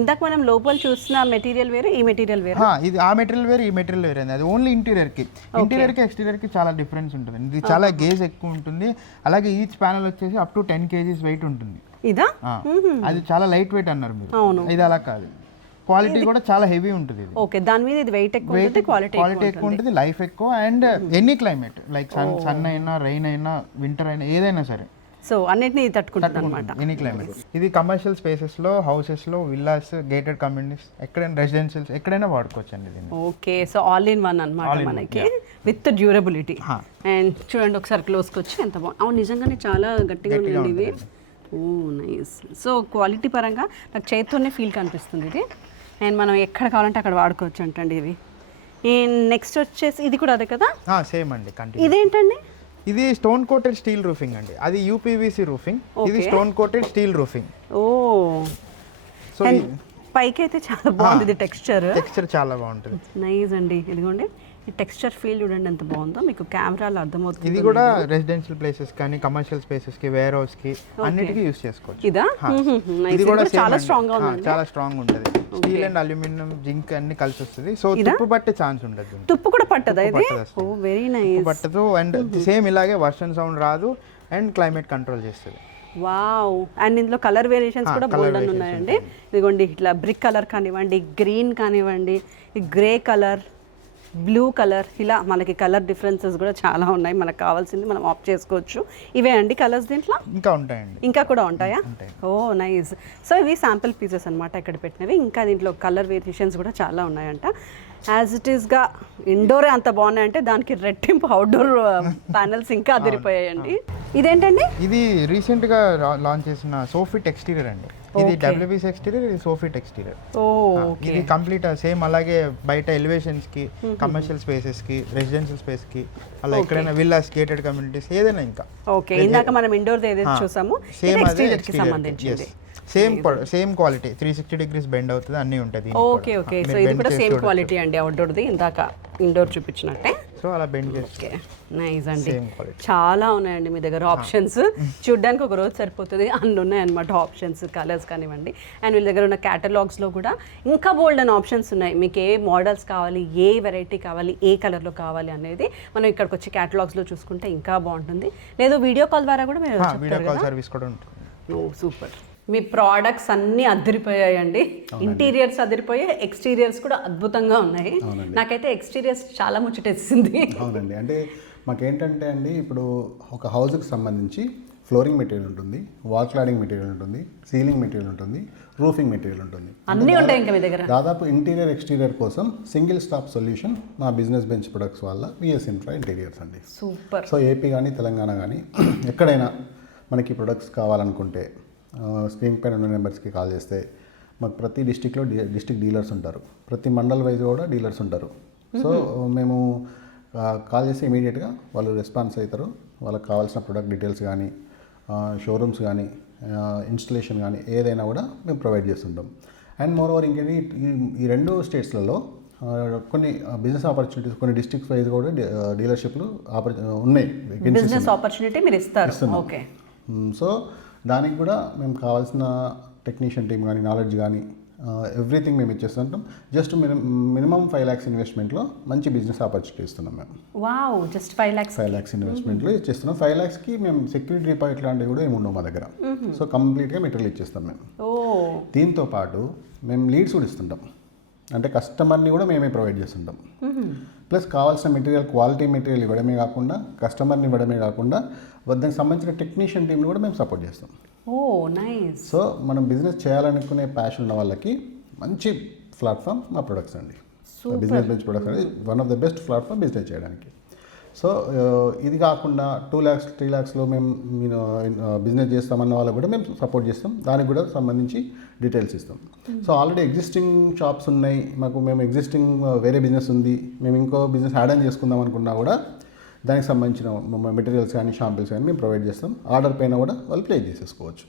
ఇందాక మనం లోపల చూసిన మెటీరియల్ వేరే, ఈ మెటీరియల్ వేరే. ఇది ఆ మెటీరియల్ వేరే, ఈ మెటీరియల్ వేరే అండి. అది ఓన్లీ ఇంటీరియర్కి ఎక్స్టీరియర్కి చాలా డిఫరెన్స్ ఉంటుంది. ఇది చాలా గేజ్ ఎక్కువ ఉంటుంది. అలాగే ఈచ్ ప్యానల్ వచ్చేసి అప్ టు 10 kgs వెయిట్ ఉంటుంది. ఇదా? అది చాలా లైట్ వెయిట్ అన్నారు మీరు. ఇది అలా కాదు, క్వాలిటీ కూడా చాలా హెవీ ఉంటుంది ఇది. ఓకే. దాని మీద ఇది వెయిట్ ఎక్కువ ఉంటుంది, క్వాలిటీ ఎక్కువ ఉంటుంది, లైఫ్ ఎక్కువ. And any climate like sun అయినా, రెయిన్ అయినా, వింటర్ అయినా, ఏదైనా సరే సో అన్నిటిని తట్టుకుంటుంది అనమాట. Any climate. ఇది కమర్షియల్ స్పేసెస్లో, హౌసెస్లో, విల్లాస్, గేటెడ్ కమ్యూనిటీస్, ఎక్కడైనా రెసిడెన్షియల్స్ ఎక్కడైనా వాడుకోవచ్చు అండి దీన్ని. Okay. So all in one అనమాట మనకి, విత్ డ్యూరబిలిటీ. అండ్ చూడండి ఒకసారి క్లోజ్కి వచ్చి ఎంత బాగుంది. అవును, నిజంగానే చాలా గట్టిగా ఉందండి ఇవి. ఓ నైస్. సో క్వాలిటీ పరంగా నాకు చేతితోనే ఫీల్ కనిపిస్తుంది ఇది. అండ్ మనం ఎక్కడ కావాలంటే అక్కడ వాడుకోవచ్చు అంటండి ఇవి. నెక్స్ట్ వచ్చేసి ఇది కూడా అదే కదా? సేమ్ అండి. ఇదేంటండి? ఇది స్టోన్ కోటెడ్ స్టీల్ రూఫింగ్ అండి. అది యూపీవీసీ రూఫింగ్, ఇది స్టోన్ కోటెడ్ స్టీల్ రూఫింగ్. ఓ. సో పైకి అయితే చాలా బాగుంది ఇది టెక్స్చర్ చాలా బాగుంటుంది. నైస్ అండి. ఇదిగోండి ఈ టెక్స్చర్ ఫీల్ చూడండి ఎంత బాగుందో, మీకు కెమెరాలో అర్థమవుతుంది. ఇది కూడా రెసిడెన్షియల్ ప్లేసెస్ కానీ, కమర్షియల్ స్పేసెస్ కి, వేర్ హౌస్ కి అన్నిటికీ యూస్ చేసుకోవచ్చు. ఇదా? ఇది కూడా చాలా స్ట్రాంగ్ గా ఉంది. చాలా స్ట్రాంగ్ ఉంటుంది. స్టీల్ అండ్ అల్యూమినియం, జింక్ అన్ని కలిసి వస్తుంది. సో తుప్పు పట్టే ఛాన్స్ ఉండదు. తుప్పు కూడా పట్టదా ఇది? ఓ వెరీ నైస్. పట్టదు. అండ్ సేమ్ ఇలాగే వర్షన్ సౌండ్ రాదు అండ్ క్లైమేట్ కంట్రోల్ చేస్తుంది. వావ్. అండ్ ఇందులో కలర్ వేరియేషన్స్ కూడా బోల్డ్ అని ఉన్నాయండి. ఇదిగోండి ఇట్లా బ్రిక్ కలర్ కానివ్వండి, గ్రీన్ కానివ్వండి, గ్రే కలర్, బ్లూ కలర్, ఇలా మనకి కలర్ డిఫరెన్సెస్ కూడా చాలా ఉన్నాయి. మనకు కావాల్సింది మనం ఆప్ట్ చేసుకోవచ్చు. ఇవే అండి కలర్స్ దీంట్లో? ఇంకా ఉంటాయండి. ఇంకా కూడా ఉంటాయా? ఓ నైస్. సో ఇవి శాంపిల్ పీసెస్ అనమాట ఇక్కడ పెట్టినవి. ఇంకా దీంట్లో కలర్ వేరియేషన్స్ కూడా చాలా ఉన్నాయంట. యాజ్ ఇట్ ఈస్గా ఇండోరే అంత బాగున్నాయంటే దానికి రెట్టింపు అవుట్డోర్ ప్యానల్స్ ఇంకా అదిరిపోయాయండి. ఇదేంటండి? ఇది రీసెంట్గా లాంచ్ చేసిన సోఫిట్ ఎక్స్టీరియర్ అండి. ఇది డబ్ల్యూబీసీ ఎక్స్టీరియర్, ఇది సోఫిట్ ఎక్స్టీరియర్. ఓ ఇది కంప్లీట్ సేమ్ అలాగే బయట ఎలివేషన్స్ కి, కమర్షియల్ స్పేసెస్ కి, రెసిడెన్షియల్ స్పేస్ కి, అలా ఎక్కడైనా విల్లాస్, గేటెడ్ కమ్యూనిటీస్ ఏదైనా ఇంకా ఓకే. ఇందాక మనం ఇండోర్ ఏదైతే చూసాము సేమ్ అదే ఎక్స్టీరియర్ కి సంబంధించింది. సేమ్ క్వాలిటీ 360 డిగ్రీస్ బెండ్ అవుతుంది, అన్నీ ఉంటుంది. Okay okay. సో ఇది కూడా సేమ్ క్వాలిటీ అండి అవుట్డోర్ది, ఇందాక ఇండోర్ చూపించినట్టే. సో అలా బెండ్ చేసి ఓకే నైస్ అండి. Same quality. చాలా ఉన్నాయండి మీ దగ్గర ఆప్షన్స్. చూడ్డానికి ఒక రోజు సరిపోతుంది, అన్ని ఉన్నాయన్నమాట ఆప్షన్స్, కలర్స్ కానివ్వండి. అండ్ వీళ్ళ దగ్గర ఉన్న క్యాటలాగ్స్లో కూడా ఇంకా బోల్డ్ అని ఆప్షన్స్ ఉన్నాయి. మీకు ఏ మోడల్స్ కావాలి, ఏ వెరైటీ కావాలి, ఏ కలర్లో కావాలి అనేది మనం ఇక్కడికి వచ్చి క్యాటలాగ్స్లో చూసుకుంటే ఇంకా బాగుంటుంది. లేదు వీడియో కాల్ ద్వారా కూడా మీరు వీడియో కాల్ సర్వీస్ కూడా ఉంటుంది. సూపర్. మీ ప్రోడక్ట్స్ అన్నీ అదిరిపోయాయండి. ఇంటీరియర్స్ అదిరిపోయాయి, ఎక్స్టీరియర్స్ కూడా అద్భుతంగా ఉన్నాయి. నాకైతే ఎక్స్టీరియర్స్ చాలా ముచ్చటేసింది. అవునండి. అంటే మాకేంటంటే అండి, ఇప్పుడు ఒక హౌస్కి సంబంధించి ఫ్లోరింగ్ మెటీరియల్ ఉంటుంది, వాల్ క్లాడింగ్ మెటీరియల్ ఉంటుంది, సీలింగ్ మెటీరియల్ ఉంటుంది, రూఫింగ్ మెటీరియల్ ఉంటుంది, అన్నీ ఉంటాయి ఇంకా మీ దగ్గర. దాదాపు ఇంటీరియర్ ఎక్స్టీరియర్ కోసం సింగిల్ స్టాప్ సొల్యూషన్ మా బిజినెస్ బెంచ్ ప్రొడక్ట్స్ వల్ల విఎస్ ఇన్ఫ్రా ఇంటీరియర్స్ అండి. సూపర్. సో ఏపీ కానీ తెలంగాణ కానీ ఎక్కడైనా మనకి ప్రొడక్ట్స్ కావాలనుకుంటే స్క్రీన్ పైన ఉన్న నెంబర్స్కి కాల్ చేస్తే మాకు ప్రతి డిస్టిక్లో డిస్టిక్ డీలర్స్ ఉంటారు, ప్రతి మండల్ వైజ్ కూడా డీలర్స్ ఉంటారు. సో మేము కాల్ చేసి ఇమీడియట్గా వాళ్ళు రెస్పాన్స్ అవుతారు. వాళ్ళకి కావాల్సిన ప్రొడక్ట్ డీటెయిల్స్ కానీ, షోరూమ్స్ కానీ, ఇన్స్టలేషన్ కానీ ఏదైనా కూడా మేము ప్రొవైడ్ చేస్తుంటాం. అండ్ మోర్ ఓవర్ ఇంకేంటి, ఈ రెండు స్టేట్స్లలో కొన్ని బిజినెస్ ఆపర్చునిటీస్, కొన్ని డిస్ట్రిక్ట్స్ వైజ్ కూడా డీలర్షిప్లు ఉన్నాయి. బిజినెస్ ఆపర్చునిటీ మీరు ఇస్తారు. ఓకే. సో దానికి కూడా మేము కావాల్సిన టెక్నీషియన్ టీమ్ కానీ, నాలెడ్జ్ కానీ ఎవ్రీథింగ్ మేము ఇచ్చేస్తుంటాం. జస్ట్ మినిమం 5 lakhs ఇన్వెస్ట్మెంట్లో మంచి బిజినెస్ ఆపర్చునిటీ ఇస్తున్నాం మేము. Wow, just 5 lakhs. 5 lakhs ఇన్వెస్ట్మెంట్లో ఇచ్చేస్తున్నాం. 5 lakhsకి మేము సెక్యూరిటీ డిపాజిట్ లాంటివి కూడా ఏమి ఉండవు మా దగ్గర. సో కంప్లీట్గా మెటీరియల్ ఇచ్చేస్తాం మేము. దీంతో పాటు మేము లీడ్స్ కూడా ఇస్తుంటాం. అంటే కస్టమర్ని కూడా మేమే ప్రొవైడ్ చేస్తుంటాం. ప్లస్ కావాల్సిన మెటీరియల్, క్వాలిటీ మెటీరియల్ ఇవ్వడమే కాకుండా, కస్టమర్ని ఇవ్వడమే కాకుండా దానికి సంబంధించిన టెక్నీషియన్ టీంని కూడా మేము సపోర్ట్ చేస్తాం. ఓ నైస్. సో మనం బిజినెస్ చేయాలనుకునే ప్యాషన్ ఉన్న వాళ్ళకి మంచి ప్లాట్ఫామ్ మా ప్రొడక్ట్స్ అండి. బిజినెస్ బెంచ్ ప్రొడక్ట్స్ అనేది one of the best platform business చేయడానికి. సో ఇది కాకుండా 2 lakhs 3 lakhsలో మేము బిజినెస్ చేస్తామన్న వాళ్ళకి కూడా మేము సపోర్ట్ చేస్తాం. దానికి కూడా సంబంధించి డీటెయిల్స్ ఇస్తాం. సో ఆల్రెడీ ఎగ్జిస్టింగ్ షాప్స్ ఉన్నాయి మాకు, మేము ఎగ్జిస్టింగ్ వేరే బిజినెస్ ఉంది, మేము ఇంకో బిజినెస్ యాడ్ ఆన్ చేసుకుందాం అనుకున్నా కూడా దానికి సంబంధించిన మెటీరియల్స్ కానీ, షాంపిల్స్ కానీ మేము ప్రొవైడ్ చేస్తాం. ఆర్డర్ పైన కూడా వాళ్ళు ప్లేస్ చేసేసుకోవచ్చు.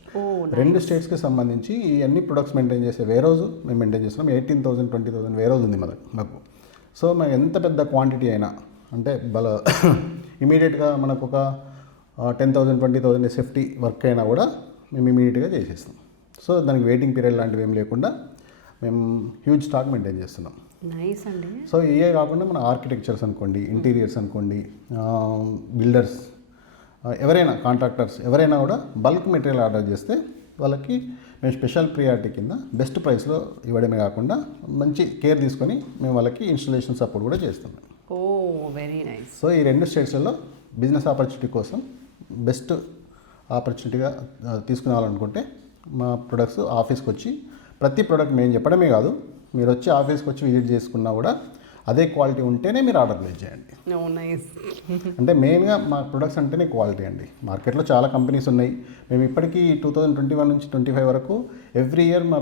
2 స్టేట్స్కి సంబంధించి ఈ అన్ని ప్రొడక్ట్స్ మెయింటైన్ చేసే వేరోజు మేము మెయింటైన్ చేస్తున్నాం. 18,000 20,000 వేరోజు ఉంది మాకు. సో మేము ఎంత పెద్ద క్వాంటిటీ అయినా, అంటే ఇమీడియట్గా మనకు ఒక 10,000 20,000 ఎస్ఎఫ్టీ వర్క్ అయినా కూడా మేము ఇమీడియట్గా చేసేస్తాం. సో దానికి వెయిటింగ్ పీరియడ్ లాంటివి ఏం లేకుండా మేము హ్యూజ్ స్టాక్ మెయింటైన్ చేస్తున్నాం. నైస్ అండి. సో ఇవే కాకుండా మన ఆర్కిటెక్చర్స్ అనుకోండి, ఇంటీరియర్స్ అనుకోండి, బిల్డర్స్ ఎవరైనా, కాంట్రాక్టర్స్ ఎవరైనా కూడా బల్క్ మెటీరియల్ ఆర్డర్ చేస్తే వాళ్ళకి మేము స్పెషల్ ప్రియారిటీ కింద బెస్ట్ ప్రైస్లో ఇవ్వడమే కాకుండా మంచి కేర్ తీసుకొని మేము వాళ్ళకి ఇన్స్టలేషన్ సపోర్ట్ కూడా చేస్తాం. ఓ వెరీ నైస్. సో ఈ 2 స్టేట్స్లలో బిజినెస్ ఆపర్చునిటీ కోసం బెస్ట్ ఆపర్చునిటీగా తీసుకురావాలనుకుంటే మా ప్రొడక్ట్స్ ఆఫీస్కి వచ్చి, ప్రతి ప్రోడక్ట్ మేము చెప్పడమే కాదు, మీరు వచ్చి ఆఫీస్కి వచ్చి విజిట్ చేసుకున్నా కూడా అదే క్వాలిటీ ఉంటేనే మీరు ఆర్డర్ ప్లేస్ చేయండి. నైస్. అంటే మెయిన్గా మా ప్రొడక్ట్స్ అంటేనే క్వాలిటీ అండి. మార్కెట్లో చాలా కంపెనీస్ ఉన్నాయి. మేము ఇప్పటికీ 2021 నుంచి 25 వరకు ఎవ్రీ ఇయర్ మా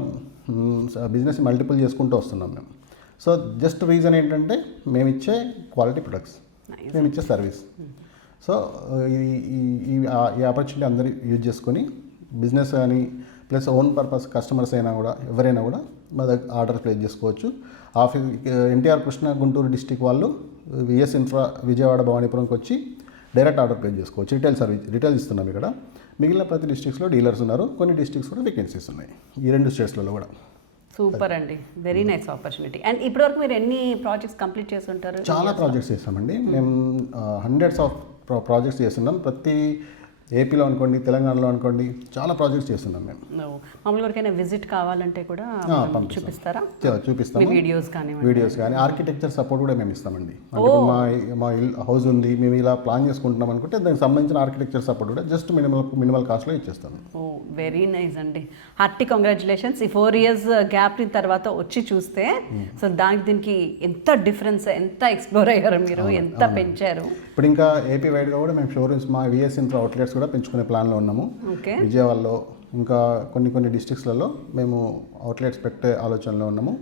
బిజినెస్ మల్టిపుల్ చేసుకుంటూ వస్తున్నాం మేము. సో జస్ట్ రీజన్ ఏంటంటే మేము ఇచ్చే క్వాలిటీ ప్రొడక్ట్స్, మేము ఇచ్చే సర్వీస్. సో ఈ ఆపర్చునిటీ అందరూ యూజ్ చేసుకొని బిజినెస్ కానీ, ప్లస్ ఓన్ పర్పస్ కస్టమర్స్ అయినా కూడా ఎవరైనా కూడా మా దగ్గర ఆర్డర్ ప్లేస్ చేసుకోవచ్చు. ఆఫీస్ ఎన్టీఆర్ కృష్ణ గుంటూరు డిస్టిక్ వాళ్ళు విఎస్ ఇన్ఫ్రా విజయవాడ భవానీపురంకి వచ్చి డైరెక్ట్ ఆర్డర్ ప్లేస్ చేసుకోవచ్చు. రిటైల్ ఇస్తున్నాం ఇక్కడ. మిగిలిన ప్రతి డిస్ట్రిక్ట్స్లో డీలర్స్ ఉన్నారు, కొన్ని డిస్ట్రిక్ట్స్ కూడా వేకెన్సీస్ ఉన్నాయి ఈ 2 స్టేట్స్లలో కూడా. సూపర్ అండి, వెరీ నైస్ ఆపర్చునిటీ. అండ్ ఇప్పటివరకు మీరు ఎన్ని ప్రాజెక్ట్స్ కంప్లీట్ చేసి ఉంటారు? చాలా ప్రాజెక్ట్స్ చేస్తామండి మేము. హండ్రెడ్స్ ఆఫ్ ప్రాజెక్ట్స్ చేస్తున్నాం. ప్రతి ఏపీలో అనుకోండి, తెలంగాణలో అనుకోండి, చాలా ప్రాజెక్ట్స్ చేస్తున్నాం మేము. మామూలుగా ఎవరికైనా విజిట్ కావాలంటే కూడా చూపిస్తారా? చూపిస్తాము. వీడియోస్ కానీ ఆర్కిటెక్చర్ సపోర్ట్ కూడా మేము ఇస్తామండి. అంటే మా హౌస్ ఉంది, మేము ఇలా ప్లాన్ చేసుకుంటున్నాం అనుకుంటే దానికి సంబంధించిన ఆర్కిటెక్చర్ సపోర్ట్ కూడా జస్ట్ మినిమల్ కాస్ట్లో ఇచ్చేస్తాము. ఓ వెరీ నైస్ అండి, హార్టీ కంగ్రాచులేషన్స్. ఈ 4 years గ్యాప్ తర్వాత వచ్చి చూస్తే సో దీనికి ఎంత డిఫరెన్స్, ఎంత ఎక్స్ప్లోర్ అయ్యారు మీరు, ఎంత పెంచారు. ఇప్పుడు ఇంకా ఏపీ వైడ్గా కూడా మేము షోరూమ్స్, మా విఎస్ ఇన్ఫ్రా అవుట్లెట్స్ కూడా పెంచుకునే ప్లాన్లో ఉన్నాము. విజయవాడలో, ఇంకా కొన్ని డిస్ట్రిక్ట్స్లలో మేము అవుట్లెట్స్ పెట్టే ఆలోచనలో ఉన్నాము.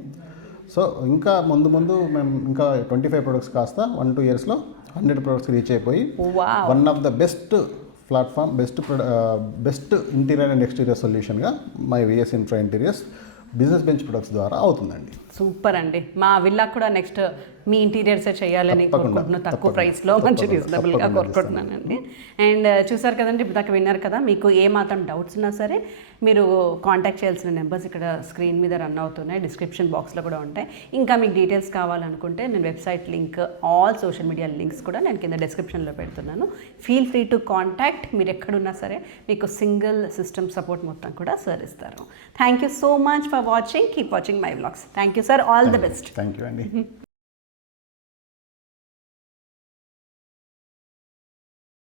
సో ఇంకా ముందు మేము ఇంకా 25 ప్రొడక్ట్స్ కాస్త 1-2 ఇయర్స్లో 100 ప్రొడక్ట్స్ రీచ్ అయిపోయి wow. One of the best platform, best interior and exterior సొల్యూషన్గా my VS infra interiors business bench products ద్వారా అవుతుందండి. సూపర్ అండి. మా విల్లా కూడా నెక్స్ట్ మీ ఇంటీరియర్సే చేయాలని కోరుకుంటున్నాను. తక్కువ ప్రైస్లో మంచి రీజనబుల్గా కోరుకుంటున్నానండి. అండ్ చూసారు కదండి, ఇప్పుడు దాకా విన్నారు కదా. మీకు ఏ మాత్రం డౌట్స్ ఉన్నా సరే మీరు కాంటాక్ట్ చేయాల్సిన నెంబర్స్ ఇక్కడ స్క్రీన్ మీద రన్ అవుతున్నాయి, డిస్క్రిప్షన్ బాక్స్లో కూడా ఉంటాయి. ఇంకా మీకు డీటెయిల్స్ కావాలనుకుంటే నేను website link, all social media links కూడా నేను కింద డిస్క్రిప్షన్లో పెడుతున్నాను. Feel free to contact. మీరు ఎక్కడున్నా సరే మీకు సింగిల్ సిస్టమ్ సపోర్ట్ మొత్తం కూడా సార్ ఇస్తారు. Thank you so much for watching. Keep watching my vlogs. Thank you sir. All the best. Thank you అండి.